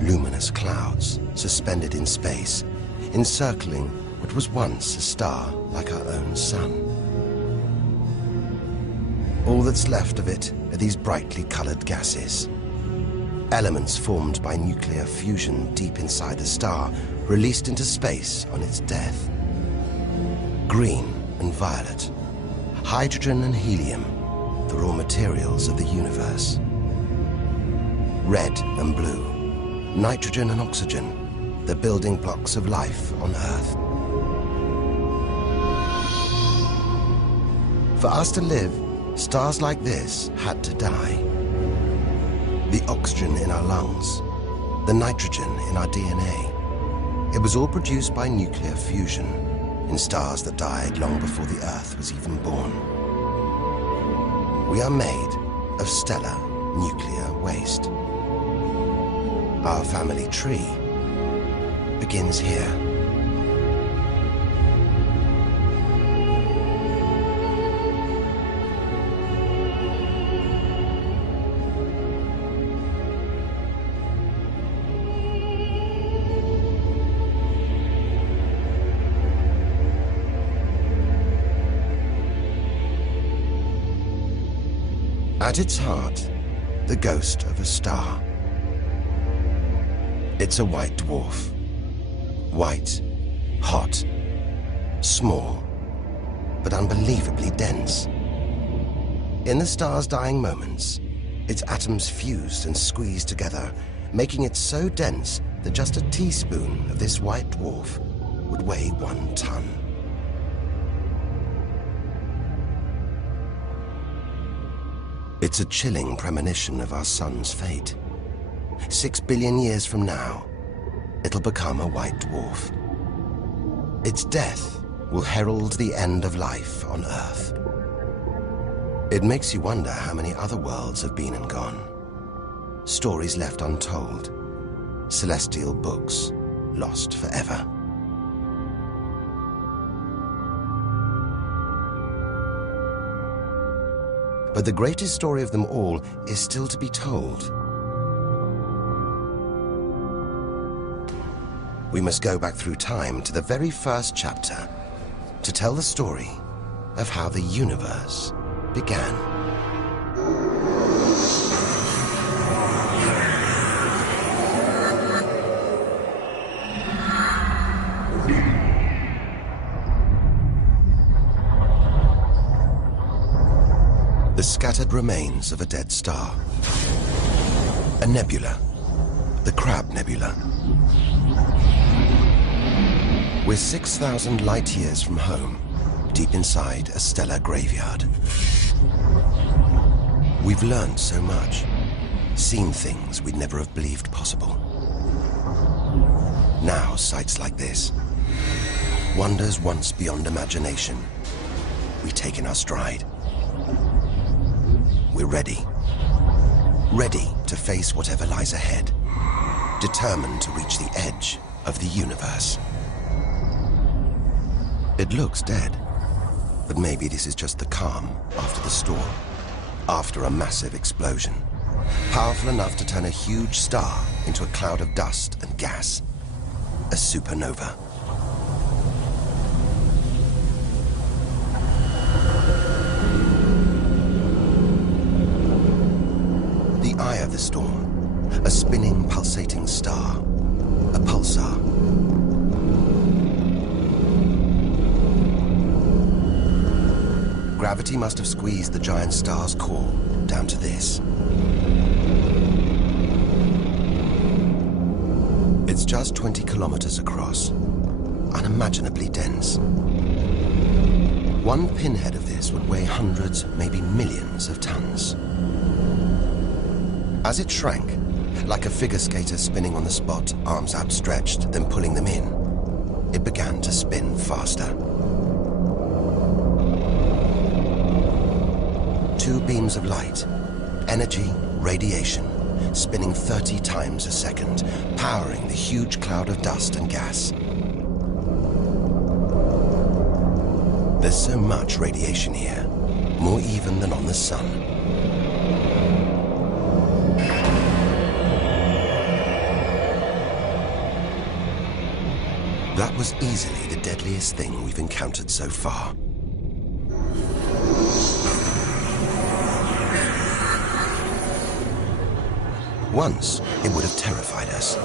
luminous clouds suspended in space, encircling what was once a star like our own sun. All that's left of it are these brightly colored gases. Elements formed by nuclear fusion deep inside the star, released into space on its death. Green and violet, hydrogen and helium, the raw materials of the universe. Red and blue, nitrogen and oxygen, the building blocks of life on Earth. For us to live, stars like this had to die. The oxygen in our lungs, the nitrogen in our DNA, it was all produced by nuclear fusion in stars that died long before the Earth was even born. We are made of stellar nuclear waste. Our family tree begins here. At its heart, the ghost of a star. It's a white dwarf. White, hot, small, but unbelievably dense. In the star's dying moments, its atoms fused and squeezed together, making it so dense that just a teaspoon of this white dwarf would weigh 1 ton. It's a chilling premonition of our sun's fate. 6 billion years from now, it'll become a white dwarf. Its death will herald the end of life on Earth. It makes you wonder how many other worlds have been and gone. Stories left untold. Celestial books lost forever. But the greatest story of them all is still to be told. we must go back through time to the very first chapter to tell the story of how the universe began. The scattered remains of a dead star. A nebula, the Crab Nebula. We're 6,000 light years from home, deep inside a stellar graveyard. We've learned so much, seen things we'd never have believed possible. Now, sights like this, wonders once beyond imagination, we take in our stride. We're ready. Ready to face whatever lies ahead. Determined to reach the edge of the universe. It looks dead, but maybe this is just the calm after the storm. After a massive explosion. Powerful enough to turn a huge star into a cloud of dust and gas. A supernova. Eye of the storm, a spinning, pulsating star, a pulsar. Gravity must have squeezed the giant star's core down to this. It's just 20 kilometers across, unimaginably dense. One pinhead of this would weigh hundreds, maybe millions of tons. As it shrank, like a figure skater spinning on the spot, arms outstretched, then pulling them in, it began to spin faster. 2 beams of light, energy, radiation, spinning 30 times a second, powering the huge cloud of dust and gas. There's so much radiation here, more even than on the sun. That was easily the deadliest thing we've encountered so far. Once, it would have terrified us.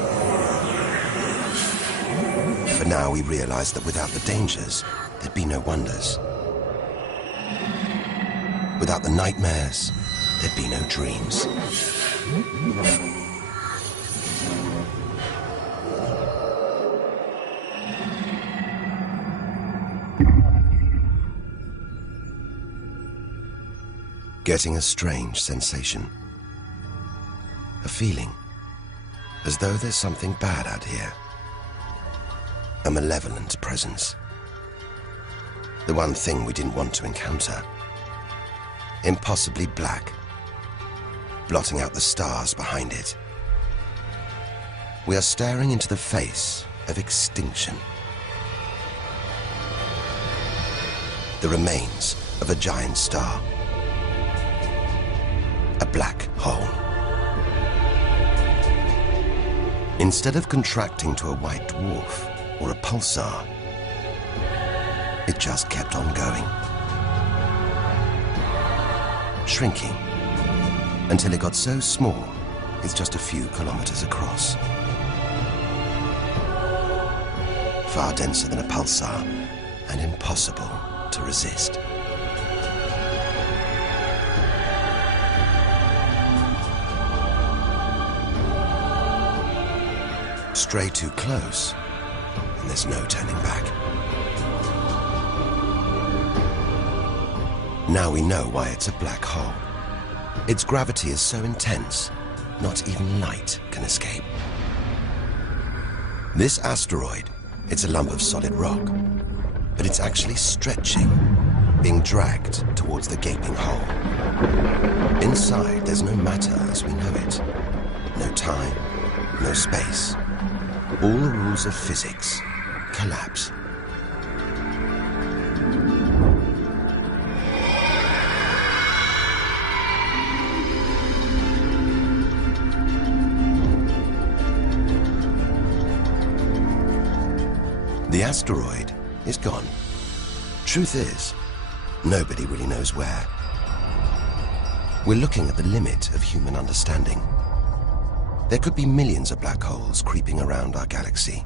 But now we realize that without the dangers, there'd be no wonders. Without the nightmares, there'd be no dreams. Getting a strange sensation. A feeling, as though there's something bad out here. A malevolent presence. The one thing we didn't want to encounter. Impossibly black, blotting out the stars behind it. We are staring into the face of extinction. The remains of a giant star. A black hole. Instead of contracting to a white dwarf or a pulsar, it just kept on going. Shrinking until it got so small, it's just a few kilometers across. Far denser than a pulsar and impossible to resist. Stray too close, and there's no turning back. Now we know why it's a black hole. Its gravity is so intense, not even light can escape. This asteroid, it's a lump of solid rock, but it's actually stretching, being dragged towards the gaping hole. Inside, there's no matter as we know it. No time, no space. All the rules of physics collapse. asteroid is gone. Truth is, nobody really knows where. We're looking at the limit of human understanding. There could be millions of black holes creeping around our galaxy.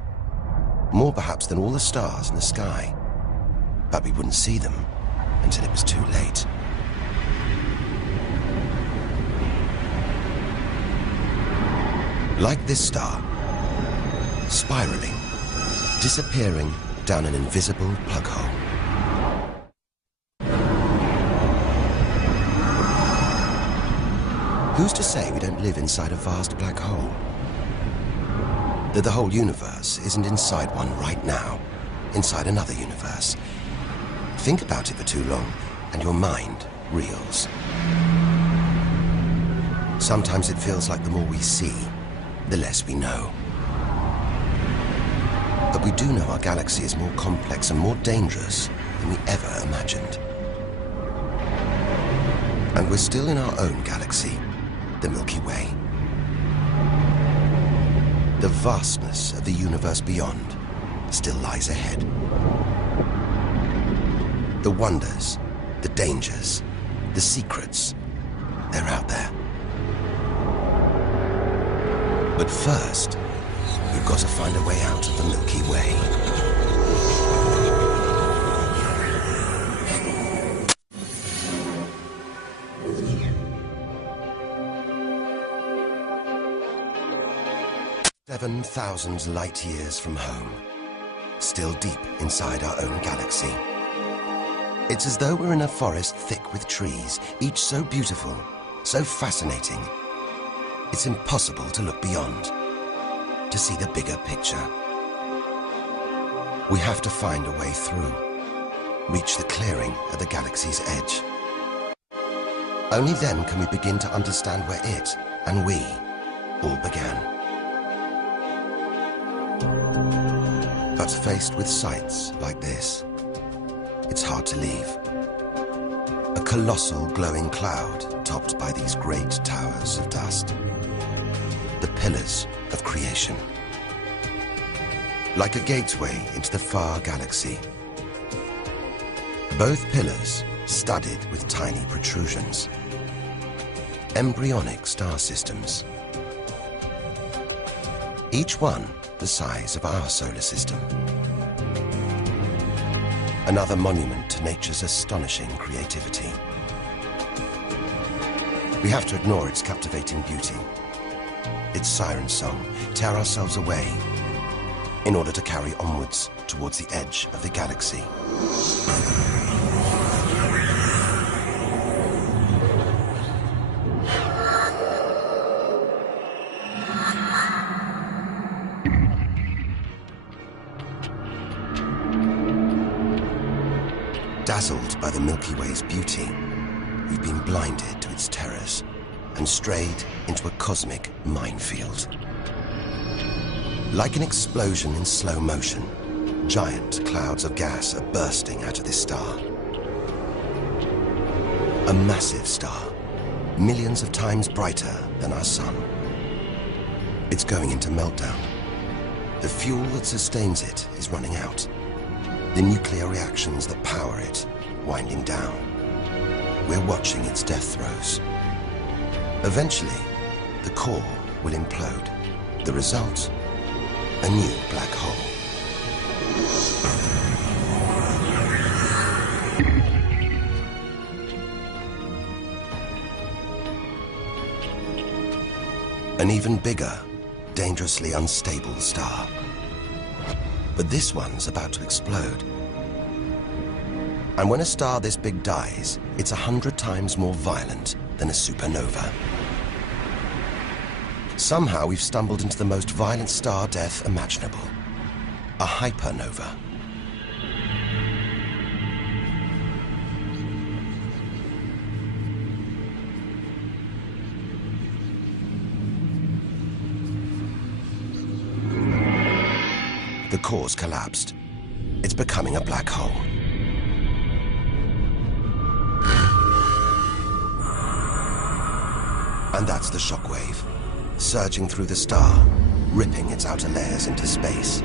More perhaps than all the stars in the sky. But we wouldn't see them until it was too late. Like this star, spiraling, disappearing down an invisible plug hole. Who's to say we don't live inside a vast black hole? That the whole universe isn't inside one right now, inside another universe. Think about it for too long, and your mind reels. Sometimes it feels like the more we see, the less we know. But we do know our galaxy is more complex and more dangerous than we ever imagined. And we're still in our own galaxy, the Milky Way. The vastness of the universe beyond still lies ahead. The wonders, the dangers, the secrets, they're out there. But first, we've got to find a way out of the Milky Way. Seven 7,000 light years from home, still deep inside our own galaxy. It's as though we're in a forest thick with trees, each so beautiful, so fascinating. It's impossible to look beyond, to see the bigger picture. We have to find a way through, reach the clearing at the galaxy's edge. Only then can we begin to understand where it and we all began. But faced with sights like this, it's hard to leave. A colossal glowing cloud topped by these great towers of dust. The pillars of creation. Like a gateway into the far galaxy. Both pillars studded with tiny protrusions. Embryonic star systems. Each one the size of our solar system. Another monument to nature's astonishing creativity. We have to ignore its captivating beauty, its siren song, tear ourselves away in order to carry onwards towards the edge of the galaxy. Dazzled by the Milky Way's beauty, we've been blinded to its terrors and strayed into a cosmic minefield. Like an explosion in slow motion, giant clouds of gas are bursting out of this star. A massive star, millions of times brighter than our sun. It's going into meltdown. The fuel that sustains it is running out. The nuclear reactions that power it winding down. We're watching its death throes. Eventually, the core will implode. The result, a new black hole. An even bigger, dangerously unstable star. But this one's about to explode. And when a star this big dies, it's 100 times more violent than a supernova. Somehow we've stumbled into the most violent star death imaginable. A hypernova. The core's collapsed. It's becoming a black hole. And that's the shockwave, surging through the star, ripping its outer layers into space.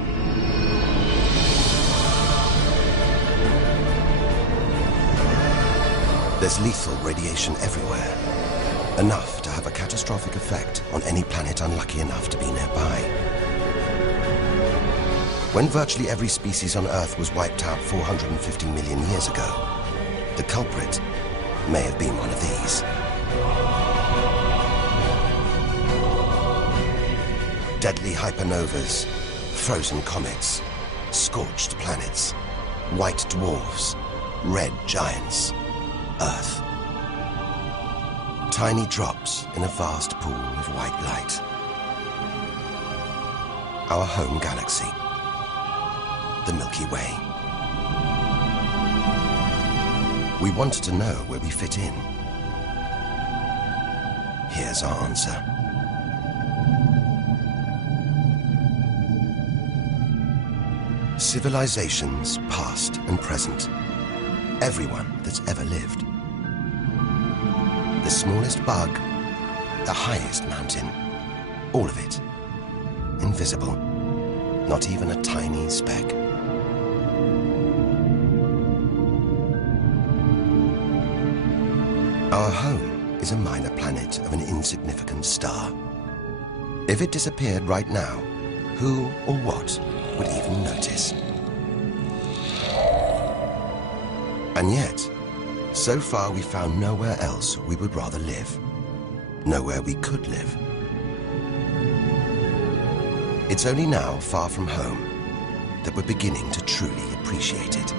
There's lethal radiation everywhere, enough to have a catastrophic effect on any planet unlucky enough to be nearby. When virtually every species on Earth was wiped out 450 million years ago, the culprit may have been one of these. Deadly hypernovas, frozen comets, scorched planets, white dwarfs, red giants, Earth. Tiny drops in a vast pool of white light. Our home galaxy, the Milky Way. We wanted to know where we fit in. Here's our answer. Civilizations, past and present. Everyone that's ever lived. The smallest bug, the highest mountain, all of it, invisible, not even a tiny speck. Our home is a minor planet of an insignificant star. If it disappeared right now, who or what would even notice? And yet, so far we found nowhere else we would rather live. Nowhere we could live. It's only now, far from home, that we're beginning to truly appreciate it.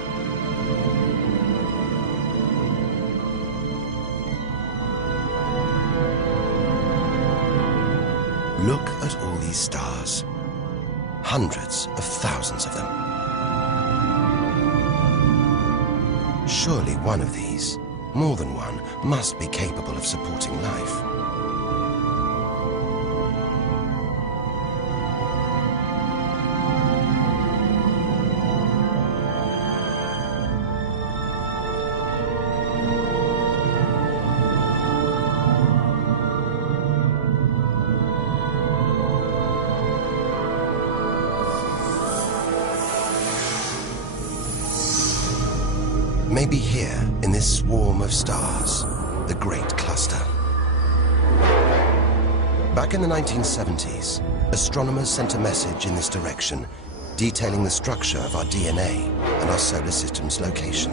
Look at all these stars. Hundreds of thousands of them. Surely one of these, more than one, must be capable of supporting life. Maybe here, in this swarm of stars, the Great Cluster. Back in the 1970s, astronomers sent a message in this direction, detailing the structure of our DNA and our solar system's location.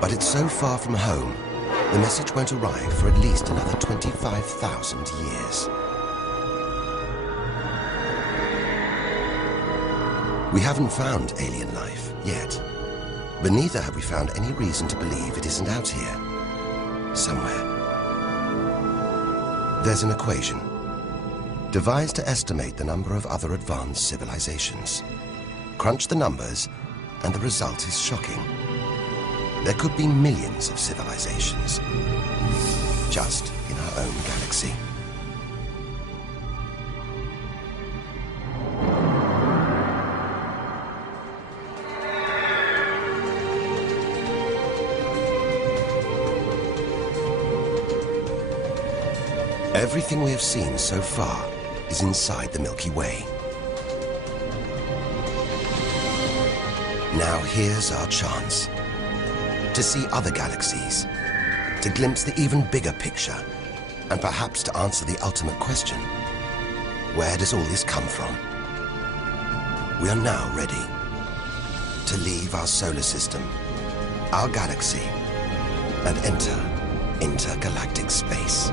But it's so far from home, the message won't arrive for at least another 25,000 years. We haven't found alien life yet. But neither have we found any reason to believe it isn't out here, somewhere. There's an equation, devised to estimate the number of other advanced civilizations. Crunch the numbers, and the result is shocking. There could be millions of civilizations, just in our own galaxy. Everything we have seen so far is inside the Milky Way. Now here's our chance to see other galaxies, to glimpse the even bigger picture, and perhaps to answer the ultimate question: where does all this come from? We are now ready to leave our solar system, our galaxy, and enter intergalactic space.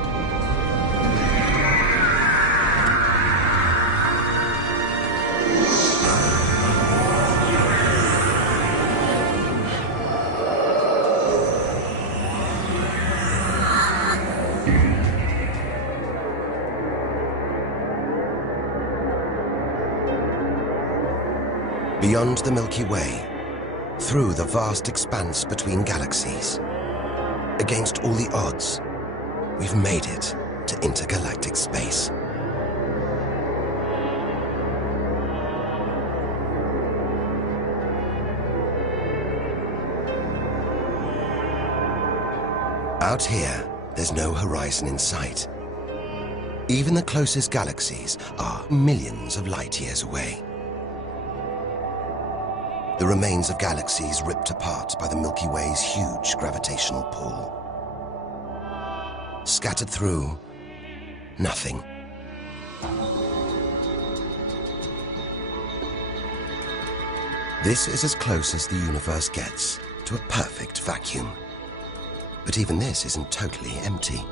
Beyond the Milky Way, through the vast expanse between galaxies, against all the odds, we've made it to intergalactic space. Out here, there's no horizon in sight. Even the closest galaxies are millions of light years away. the remains of galaxies ripped apart by the Milky Way's huge gravitational pull. Scattered through, nothing. This is as close as the universe gets to a perfect vacuum. But even this isn't totally empty.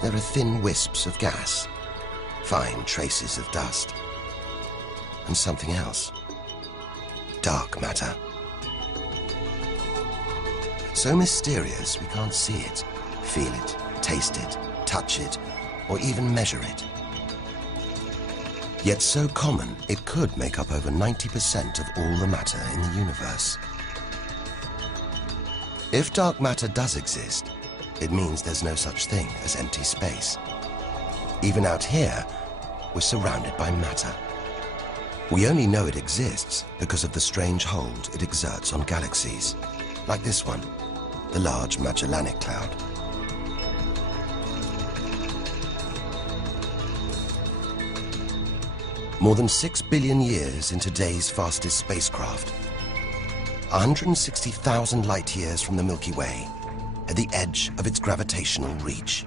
There are thin wisps of gas, fine traces of dust, and something else. Dark matter. So mysterious we can't see it, feel it, taste it, touch it, or even measure it. Yet so common, it could make up over 90% of all the matter in the universe. If dark matter does exist, it means there's no such thing as empty space. Even out here, we're surrounded by matter. We only know it exists because of the strange hold it exerts on galaxies, like this one, the Large Magellanic Cloud. More than 6 billion years in today's fastest spacecraft, 160,000 light years from the Milky Way, at the edge of its gravitational reach.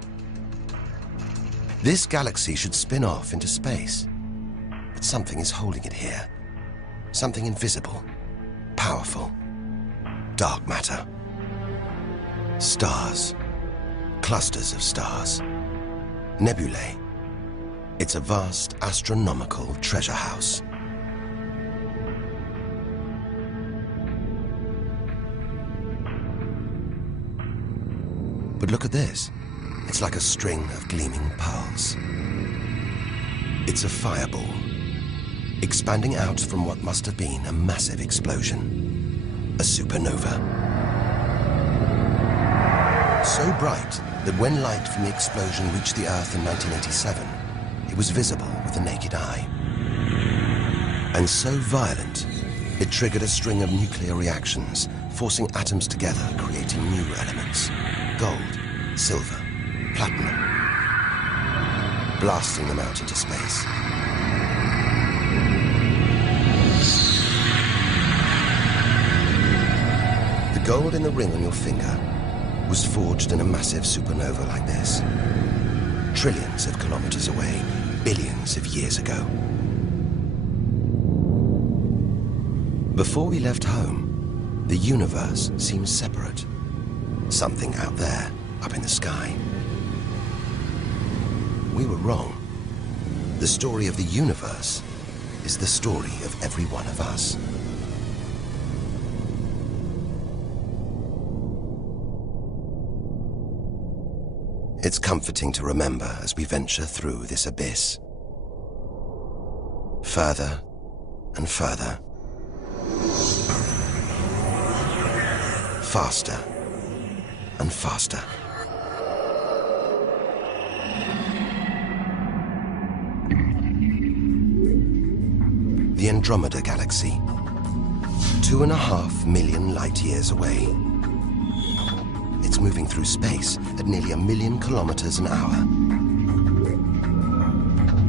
This galaxy should spin off into space, but something is holding it here. Something invisible, powerful, dark matter. Stars, clusters of stars, nebulae. It's a vast astronomical treasure house. But look at this. It's like a string of gleaming pearls. It's a fireball, expanding out from what must have been a massive explosion, a supernova. So bright that when light from the explosion reached the Earth in 1987, it was visible with the naked eye. And so violent, it triggered a string of nuclear reactions, forcing atoms together, creating new elements. Gold, silver, platinum, blasting them out into space. The gold in the ring on your finger was forged in a massive supernova like this, trillions of kilometers away, billions of years ago. Before we left home, the universe seemed separate. Something out there, up in the sky. We were wrong. The story of the universe is the story of every one of us. It's comforting to remember as we venture through this abyss. Further and further. Faster and faster. The Andromeda Galaxy, 2.5 million light years away. It's moving through space at nearly 1 million kilometers an hour.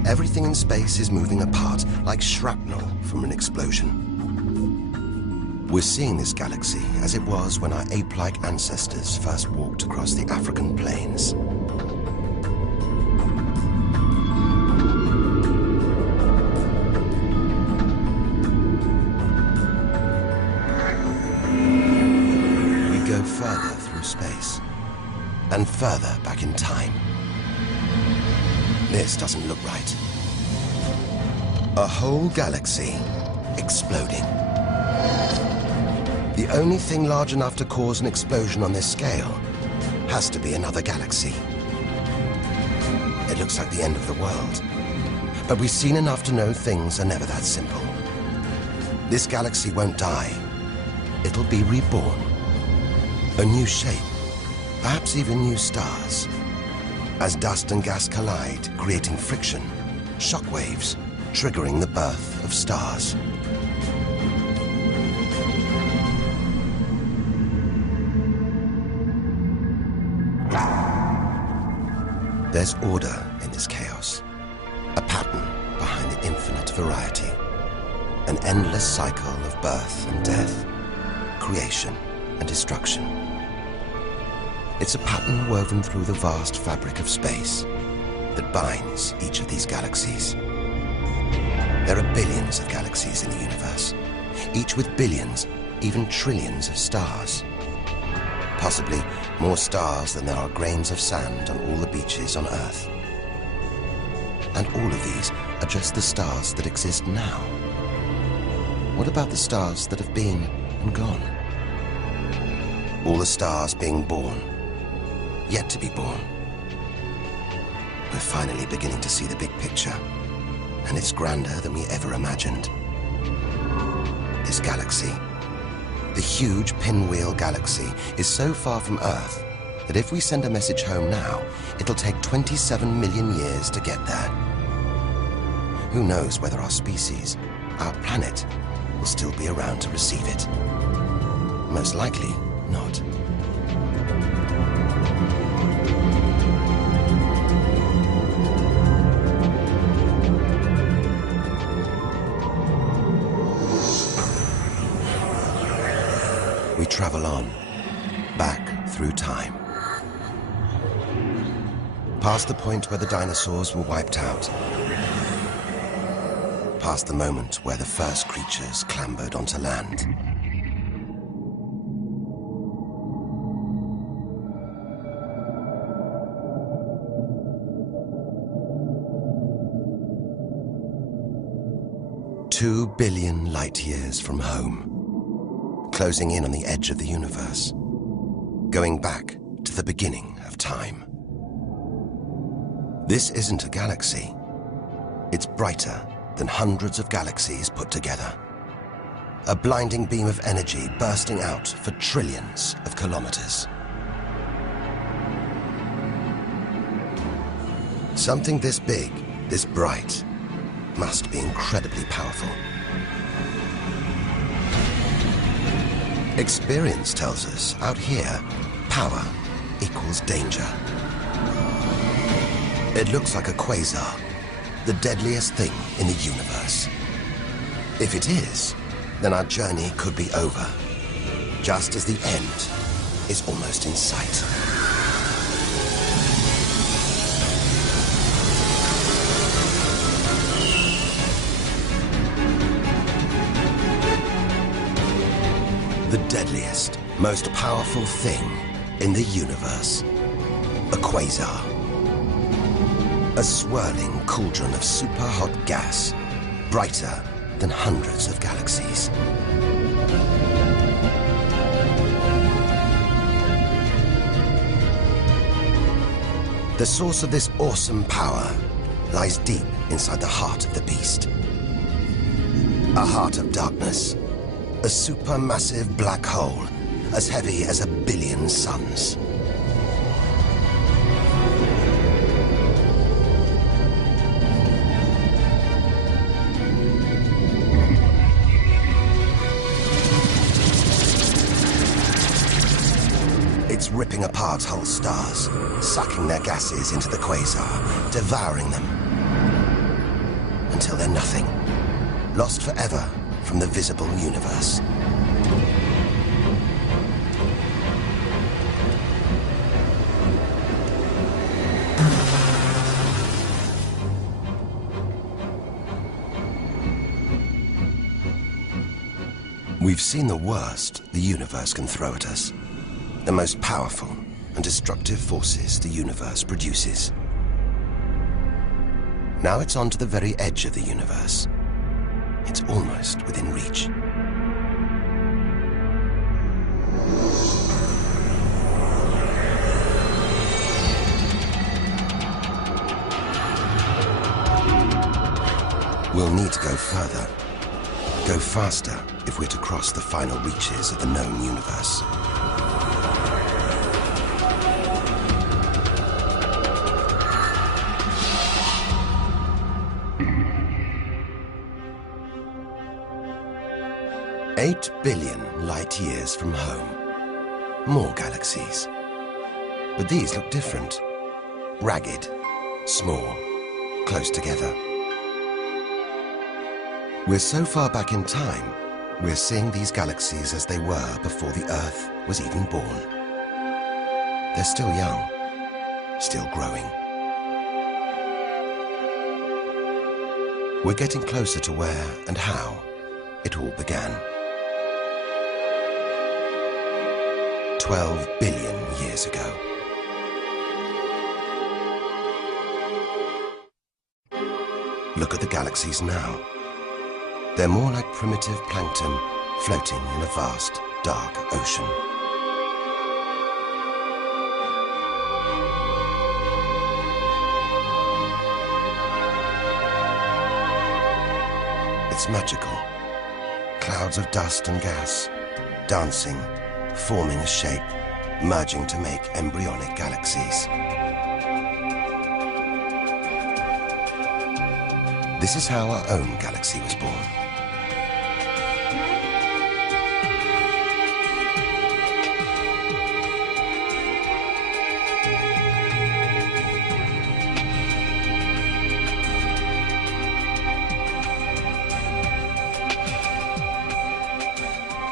Everything in space is moving apart like shrapnel from an explosion. We're seeing this galaxy as it was when our ape-like ancestors first walked across the African plains. We go further through space, and further back in time. This doesn't look right. A whole galaxy exploding. The only thing large enough to cause an explosion on this scale has to be another galaxy. It looks like the end of the world, but we've seen enough to know things are never that simple. This galaxy won't die. It'll be reborn. A new shape, perhaps even new stars. As dust and gas collide, creating friction, shockwaves, triggering the birth of stars. There's order in this chaos, a pattern behind the infinite variety. An endless cycle of birth and death, creation and destruction. It's a pattern woven through the vast fabric of space that binds each of these galaxies. There are billions of galaxies in the universe, each with billions, even trillions of stars. Possibly more stars than there are grains of sand on all the beaches on Earth. And all of these are just the stars that exist now. What about the stars that have been and gone? All the stars being born, yet to be born. We're finally beginning to see the big picture, and it's grander than we ever imagined. This galaxy, the huge Pinwheel Galaxy, is so far from Earth that if we send a message home now, it'll take 27 million years to get there. Who knows whether our species, our planet, will still be around to receive it? Most likely not. We travel on, back through time. Past the point where the dinosaurs were wiped out. Past the moment where the first creatures clambered onto land. "2 billion light years from home, closing in on the edge of the universe, going back to the beginning of time." This isn't a galaxy. It's brighter than hundreds of galaxies put together. A blinding beam of energy bursting out for trillions of kilometers. Something this big, this bright, must be incredibly powerful. Experience tells us, out here, power equals danger. It looks like a quasar, the deadliest thing in the universe. If it is, then our journey could be over, just as the end is almost in sight. The deadliest, most powerful thing in the universe. A quasar. A swirling cauldron of super-hot gas, brighter than hundreds of galaxies. The source of this awesome power lies deep inside the heart of the beast. A heart of darkness, a supermassive black hole as heavy as 1 billion suns. It's ripping apart whole stars, sucking their gases into the quasar, devouring them, until they're nothing, lost forever from the visible universe. We've seen the worst the universe can throw at us. The most powerful and destructive forces the universe produces. Now it's on to the very edge of the universe. It's almost within reach. We'll need to go further, go faster if we're to cross the final reaches of the known universe. "8 billion light years from home. More galaxies. But these look different. Ragged, small, close together. We're so far back in time, we're seeing these galaxies as they were before the Earth was even born. They're still young, still growing. We're getting closer to where and how it all began. 12 billion years ago. Look at the galaxies now. They're more like primitive plankton floating in a vast, dark ocean. It's magical. Clouds of dust and gas, dancing, forming a shape, merging to make embryonic galaxies. This is how our own galaxy was born.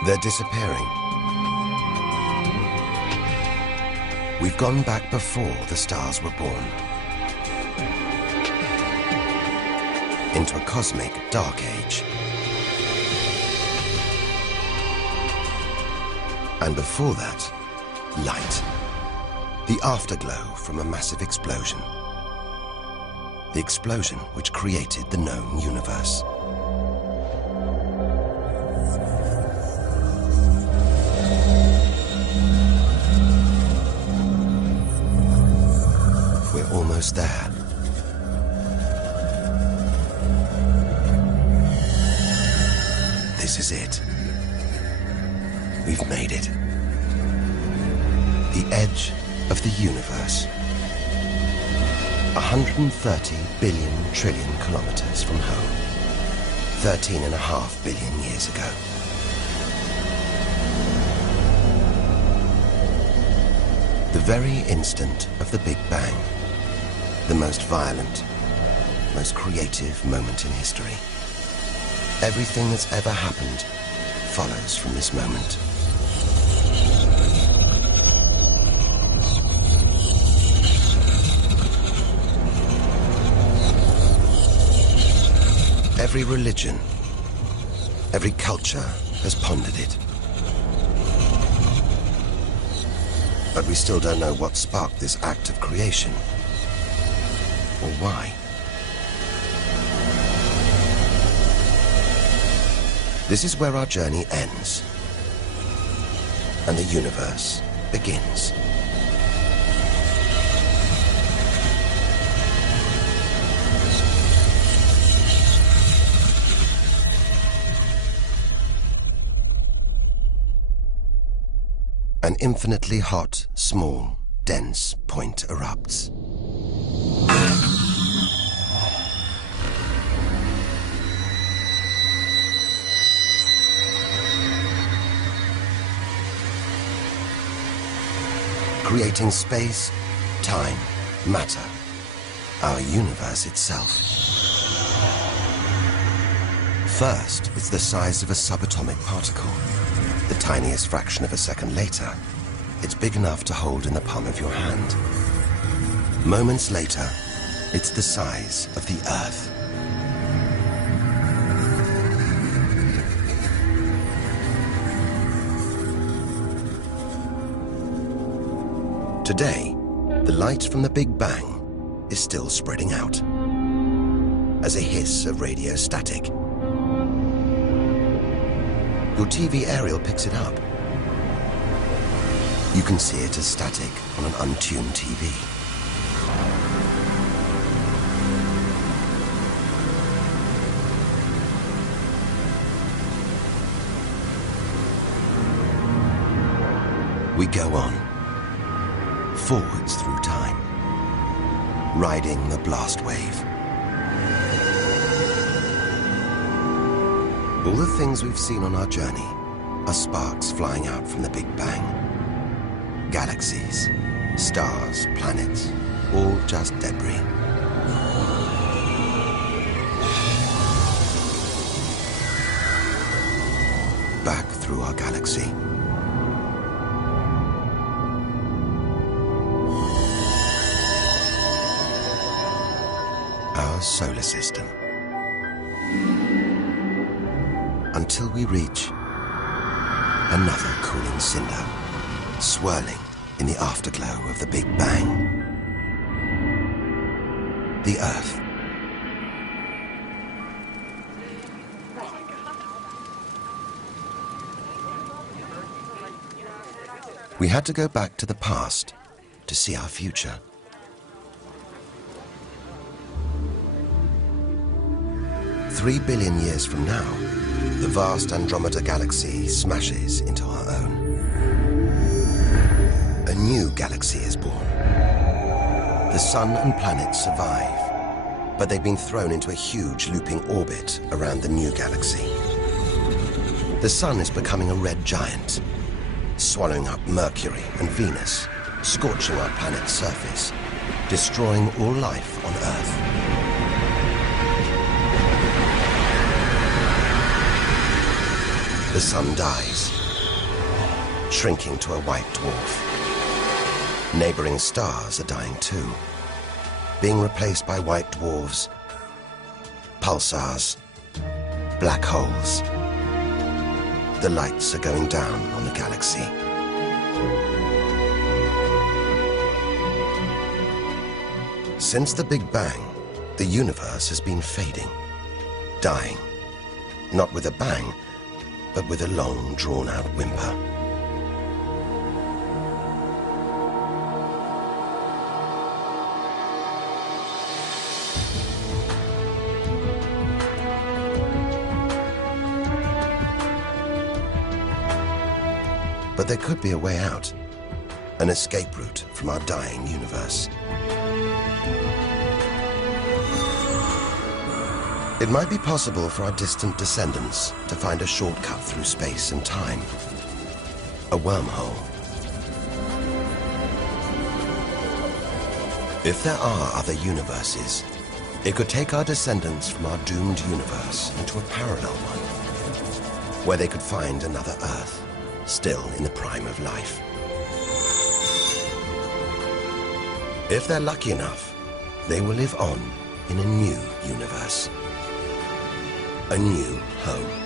They're disappearing. We've gone back before the stars were born. Into a cosmic dark age. And before that, light. The afterglow from a massive explosion. The explosion which created the known universe. We're almost there. This is it. We've made it. The edge of the universe. 130 billion trillion kilometers from home. 13.5 billion years ago. The very instant of the Big Bang. The most violent, most creative moment in history. Everything that's ever happened follows from this moment. Every religion, every culture has pondered it. But we still don't know what sparked this act of creation, or why. This is where our journey ends, and the universe begins. An infinitely hot, small, dense point erupts. Creating space, time, matter, our universe itself. First, it's the size of a subatomic particle. The tiniest fraction of a second later, it's big enough to hold in the palm of your hand. Moments later, it's the size of the Earth. Today, the light from the Big Bang is still spreading out as a hiss of radio static. Your TV aerial picks it up. You can see it as static on an untuned TV. We go on, forwards through time, riding the blast wave. All the things we've seen on our journey are sparks flying out from the Big Bang. Galaxies, stars, planets, all just debris. through our galaxy. Our solar system. Until we reach another cooling cinder, swirling in the afterglow of the Big Bang. The Earth. We had to go back to the past to see our future. Three billion years from now, the vast Andromeda galaxy smashes into our own. A new galaxy is born. The sun and planets survive, but they've been thrown into a huge looping orbit around the new galaxy. The sun is becoming a red giant, swallowing up Mercury and Venus, scorching our planet's surface, destroying all life on Earth. The sun dies, shrinking to a white dwarf. Neighboring stars are dying too, being replaced by white dwarfs, pulsars, black holes. The lights are going down on the galaxy. Since the Big Bang, the universe has been fading, dying, not with a bang, but with a long, drawn-out whimper. But there could be a way out, an escape route from our dying universe. It might be possible for our distant descendants to find a shortcut through space and time, a wormhole. If there are other universes, it could take our descendants from our doomed universe into a parallel one, where they could find another Earth, still in the prime of life. If they're lucky enough, they will live on in a new universe. A new home.